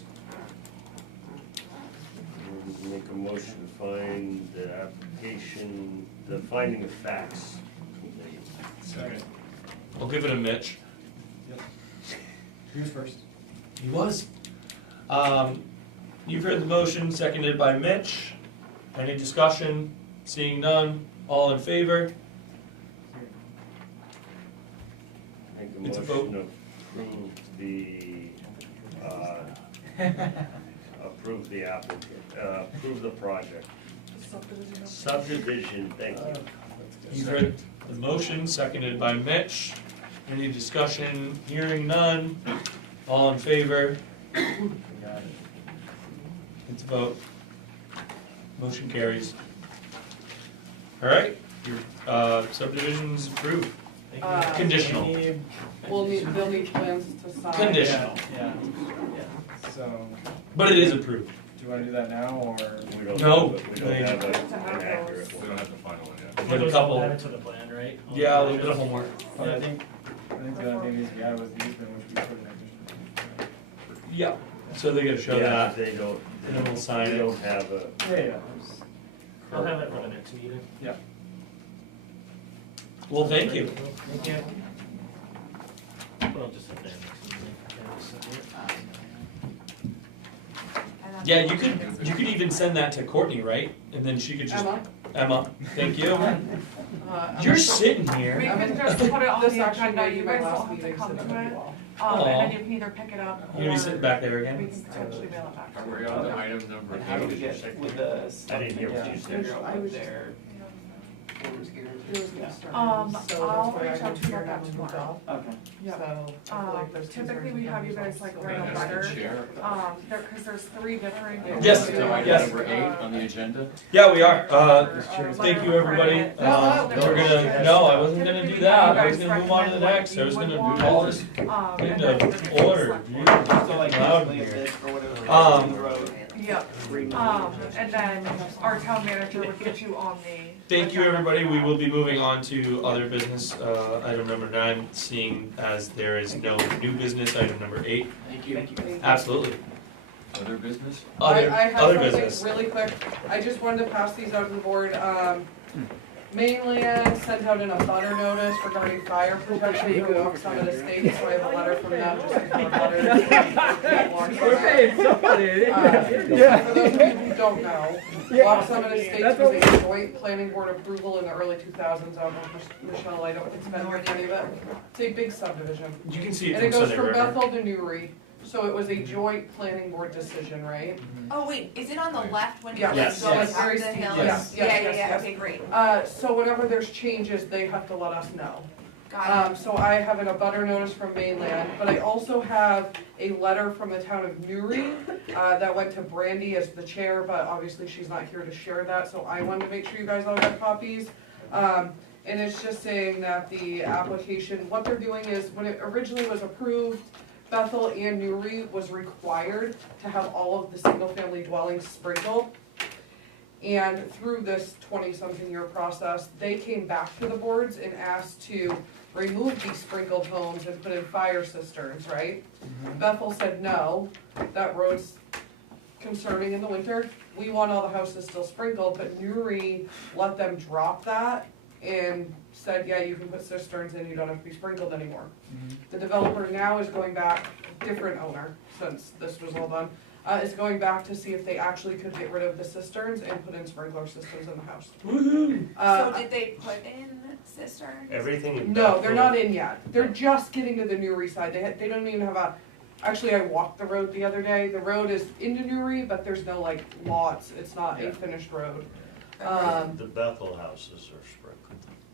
Make a motion to find the application, the finding of facts complete. Second. I'll give it a Mitch. Who's first? He was. You've heard the motion, seconded by Mitch. Any discussion? Seeing none. All in favor? Make It's a a vote. motion to approve the, approve the applicant, approve the project. Subdivision. Subdivision, thank you. You've heard the motion, seconded by Mitch. Any discussion? Hearing none. All in favor? We got it. It's a vote. Motion carries. All right, your subdivision's approved. Conditional. We need- They'll need plans to sign. Conditional. Yeah, yeah. So, But it is approved. do you wanna do that now, or? We don't No, have, we don't have an To have accurate those. We don't have the final one yet. We have a couple. Add it to the plan, right? Yeah, a little bit of homework. But I think the other thing is we added was the easement, which we put in addition. Yeah. So they gotta show Yeah, that, they don't, and then we'll sign they it. don't have a, Yeah. I'll have it for the next meeting. Well, thank you. Thank you. Well, just at the next meeting. Yeah, just send it. And that's Yeah, the you one could, that's- you could even send that to Courtney, right? And then she could just, Emma, thank you. Emma You're said- sitting here. We can just put it on the agenda, you guys don't have to come to it. Aw. And then you can either pick it up You gonna be sitting back there we again? can potentially mail it back. Are we on to item number And how do we 8? get with the stuff? I didn't hear what you said. Figure out I what was- their performance guarantee. I'll reach out to you about that tomorrow. Okay. So, I feel like there's Typically, we have you guys like write a Ask letter, the chair. cause there's 3 different. Yes, So item yes. number 8 on the agenda? Yeah, we are. Thank you, everybody. We're gonna, no, I wasn't gonna do that. I was gonna move on to the next. I was gonna do all this And in then order. You're So like loud basically in a here. bid for whatever Um, is in the road. Yep, and then our town manager would get you on the. Thank you, everybody. We will be moving on to other business, item number 9, seeing as there is no new business, item number 8. Thank you. Absolutely. Other business? Other, I have other something business. really quick, I just wanted to pass these out to the board, Mainland sent out an abutter notice regarding fire protection for Walk Summit Estates, so I have a letter from them just for abutters. We're paying somebody. For those people who don't know, Walk Summit Estates was a joint planning board approval in the early 2000s, I don't know if Michelle, I don't expect any of it. It's a big subdivision. You can see it And it from goes Sunday from River. Bethel to Newry, so it was a joint planning board decision, right? Oh, wait, is it on the left when Yeah. you're Yes. going Yes. up Very the steep. hill? Yes. Yes, Yeah, yes, yeah, yes. okay, great, So whenever there's changes, they have to let us know. got it. So I have an abutter notice from Mainland, but I also have a letter from the town of Newry, that went to Brandy as the chair, but obviously she's not here to share that, so I wanted to make sure you guys all got copies. And it's just saying that the application, what they're doing is, when it originally was approved, Bethel and Newry was required to have all of the single-family dwellings sprinkled. And through this 20-something year process, they came back to the boards and asked to remove these sprinkled homes and put in fire cisterns, right? Bethel said no, that road's concerning in the winter, we want all the houses still sprinkled, but Newry let them drop that and said, yeah, you can put cisterns in, you don't have to be sprinkled anymore. The developer now is going back, different owner, since this was all done, is going back to see if they actually could get rid of the cisterns and put in sprinkler systems in the house. Woohoo! So did they put in cisterns? Everything in No, they're Bethel- not in yet. They're just getting to the Newry side. They don't even have a, actually, I walked the road the other day. The road is into Newry, but there's no like lots. It's not a Yeah. finished road. Okay. The Bethel houses are sprinkled.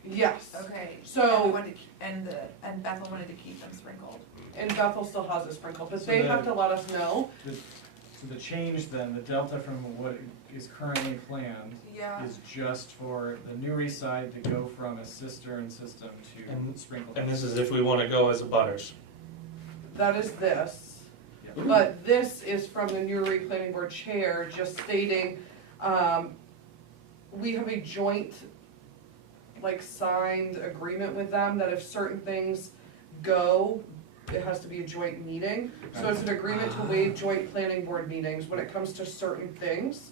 Yes. Okay, So- and we wanted to, and Bethel wanted to keep them sprinkled. And Bethel still has it sprinkled, but So they the- have to let us know. So the change then, the delta from what is currently planned Yeah. is just for the Newry side to go from a cistern system And- to sprinkle. And this is if we wanna go as a butters. That is this. Yeah. But this is from the Newry Planning Board Chair, just stating, we have a joint, like, signed agreement with them that if certain things go, it has to be a joint meeting. So it's an agreement to waive joint planning board meetings when it comes to certain things.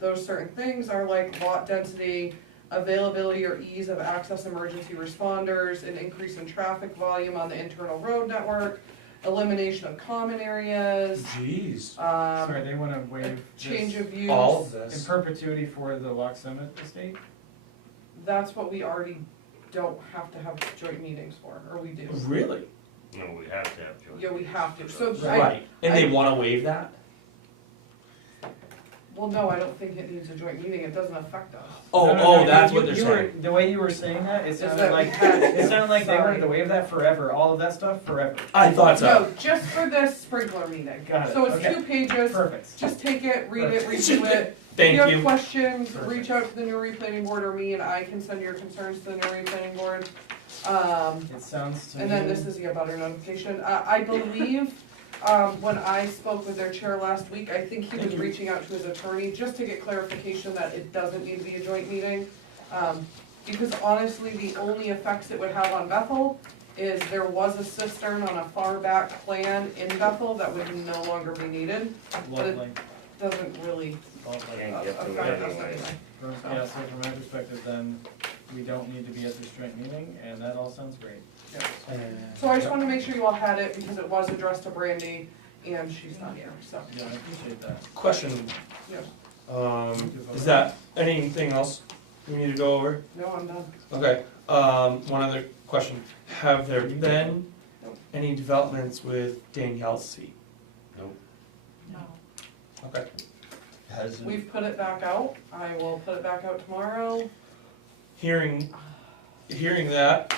Those certain things are like lot density, availability or ease of access emergency responders, an increase in traffic volume on the internal road network, elimination of common areas, Jeez. Sorry, they wanna waive change this of use. All of in this. perpetuity for the Lock Summit estate? That's what we already don't have to have joint meetings for, or we do. Really? No, we have to have joint. Yeah, we have to. meetings. So I- Right. And they wanna waive that? Well, no, I don't think it needs a joint meeting, it doesn't affect us. Oh, No, no, oh, no, that's you- what they're you were- saying. The way you were saying that, it Is sounded that we like, had to. it sounded like they Sorry. wanted to waive that forever, all of that stuff forever. I thought so. No, just for this sprinkler meeting. Got it, So it's okay. 2 pages, Perfect. just take it, read it, Perfect. review it. Thank If you have you. questions, Perfect. reach out to the Newry Planning Board or me, and I can send your concerns to the Newry Planning Board. It sounds to me. And then this is the abutter notification. I believe, when I spoke with their chair last week, I think he was Thank you. reaching out to his attorney just to get clarification that it doesn't need to be a joint meeting. Because honestly, the only effects it would have on Bethel is there was a cistern on a far back plan in Bethel that would no longer be needed. Lovely. Doesn't really Lovely. Can't get to it affect us anyway. anyway. Yeah, so from my perspective, then, we don't need to be at this joint meeting, and that all sounds great. So I just wanted to make sure you all had it because it was addressed to Brandy and she's not here, so, Yeah, I appreciate that. Question, yeah. is that anything else we need to go over? No, I'm done. Okay, one other question. Have there been any developments with Danielle's seat? Nope. No. Okay. Hasn't, We've put it back out. I will put it back out tomorrow. Hearing that,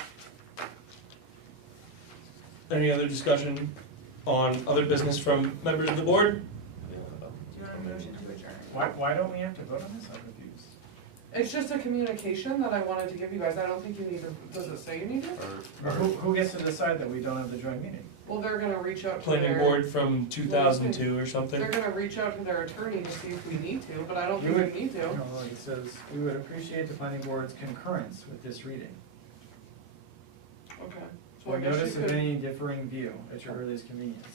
any other discussion on other business from members of the board? Do you want a motion to adjourn? Why don't we have to vote on this? I'm confused. It's just a communication that I wanted to give you guys. I don't think you need to, does it say you need it? Who gets to decide that we don't have the joint meeting? Well, they're gonna reach out to Planning their, board from 2002 or something? they're gonna reach out to their attorney to see if we need to, but I don't You think we need No, to. it says, we would appreciate the planning board's concurrence with this reading. Okay. So I Or guess notice you of could, any differing view at your earliest convenience.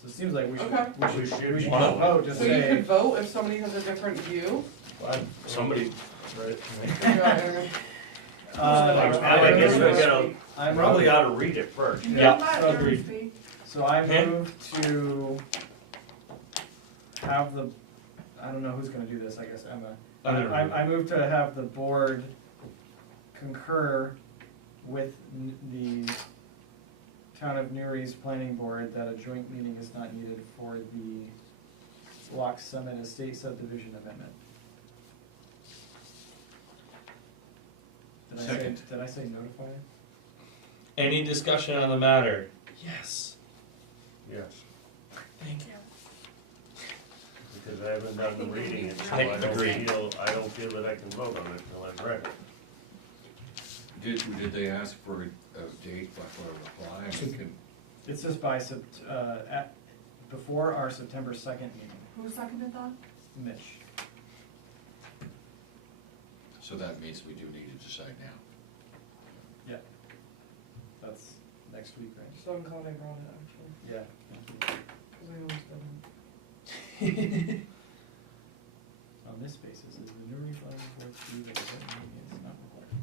So it seems like we should, Okay. we should We should vote to so you could say, vote if somebody has a different view. somebody, Good job, Aaron. I guess we gotta, I probably move, ought to read it first. Yeah, agreed. so I Him? move to have the, I don't know who's gonna do this, I guess Emma. I move to have the board concur with the Town of Newry's planning board that a joint meeting is not needed for the Lock Summit Estate subdivision amendment. Second. Did I say notify? Any discussion on the matter? Yes. Yes, Thank you. because I haven't done the reading, and so I I agree. don't feel that I can vote on it until I've read it. Did they ask for a date before a reply? I mean, can- It says before our September 2nd meeting, Who seconded that? Mitch. So that means we do need to decide now. That's next week, right? So I'm glad I brought it actually, Yeah. because I always didn't. On this basis, is the Newry planning board view that a joint meeting is not required?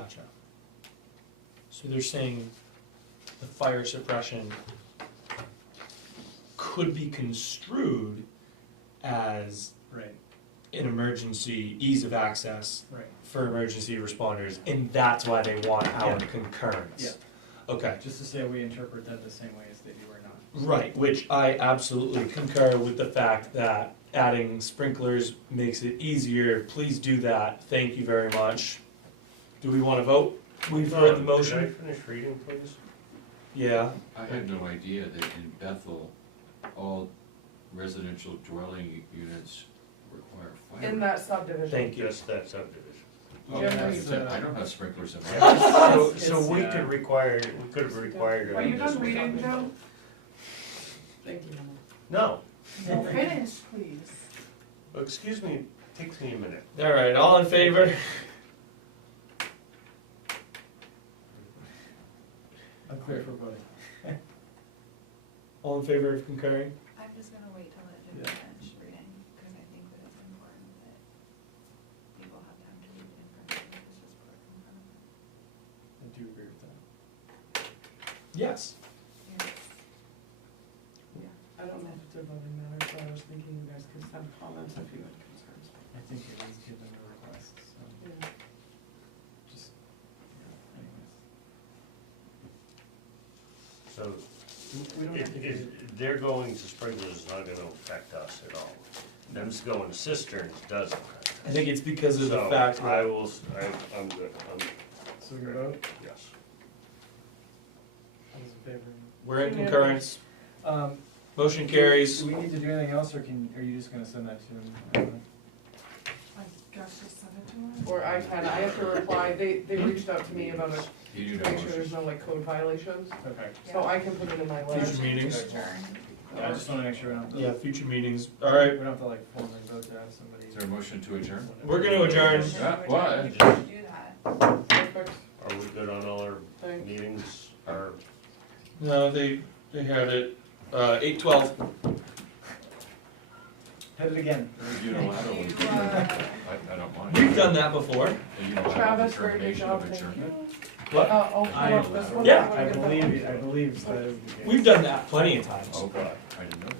Gotcha. So they're saying the fire suppression could be construed as Right, an emergency, ease of access right. for emergency responders, and that's why they want our Yeah. concurrence. Yeah. Okay. Just to say we interpret that the same way as they do or not. Right, which I absolutely concur with the fact that adding sprinklers makes it easier. Please do that. Thank you very much. Do we want to vote? We've heard the motion. Could I finish reading, please? Yeah. I had no idea that in Bethel, all residential dwelling units require fire. In that subdivision. Thank you. Just that subdivision. Oh, Jim, that's are you- it. I don't have sprinklers in my So, house. so we It's, could require, we could have required it Are on you this done one. reading, Joe? Thank you. No, No, finish, please. excuse me, it takes me a minute. All right. All in favor? Unclear for voting. All in favor of concurring? I'm just gonna wait till it Yeah. finishes reading, because I think that it's important that people have time to read the information that's just put in front of them. I do agree with that. Yes. I don't know if it's a voting matter, so I was thinking you guys could send comments if you had concerns. I think it is given the request, so Yeah. just, anyways. So, We don't have to It- give they're going to sprinklers is not gonna affect us at all. Them going to cisterns does affect us. I think it's because of the So, fact I that will, I'm good, So your vote, yes. all those in favor? we're in concurrence. Um, Motion carries. Do we need to do anything else, or are you just gonna send that to him? I guess just send it to him. Or I have to reply, they reached out to me about it, You do to know make sure there's motions. no like code violations, Okay, so I can put it in my letter. Future meetings. Adjourn. yeah, I just wanna make sure we don't have to. Yeah, future meetings. All right. We don't have to like formally vote to have somebody. Is there a motion to adjourn? We're gonna adjourn. What? You should do that. Perfect, Are we good on all our thanks. meetings? Or, No, they had it, 8:12. Hit it again. Unilaterally. You, I don't mind. We've done that before. A unilateral Travis, very good determination job, of thank adjournment. you. What? I'll put up this one. Yeah. so I get that one. believe that is the case. We've done that plenty of times. Oh, God, I didn't know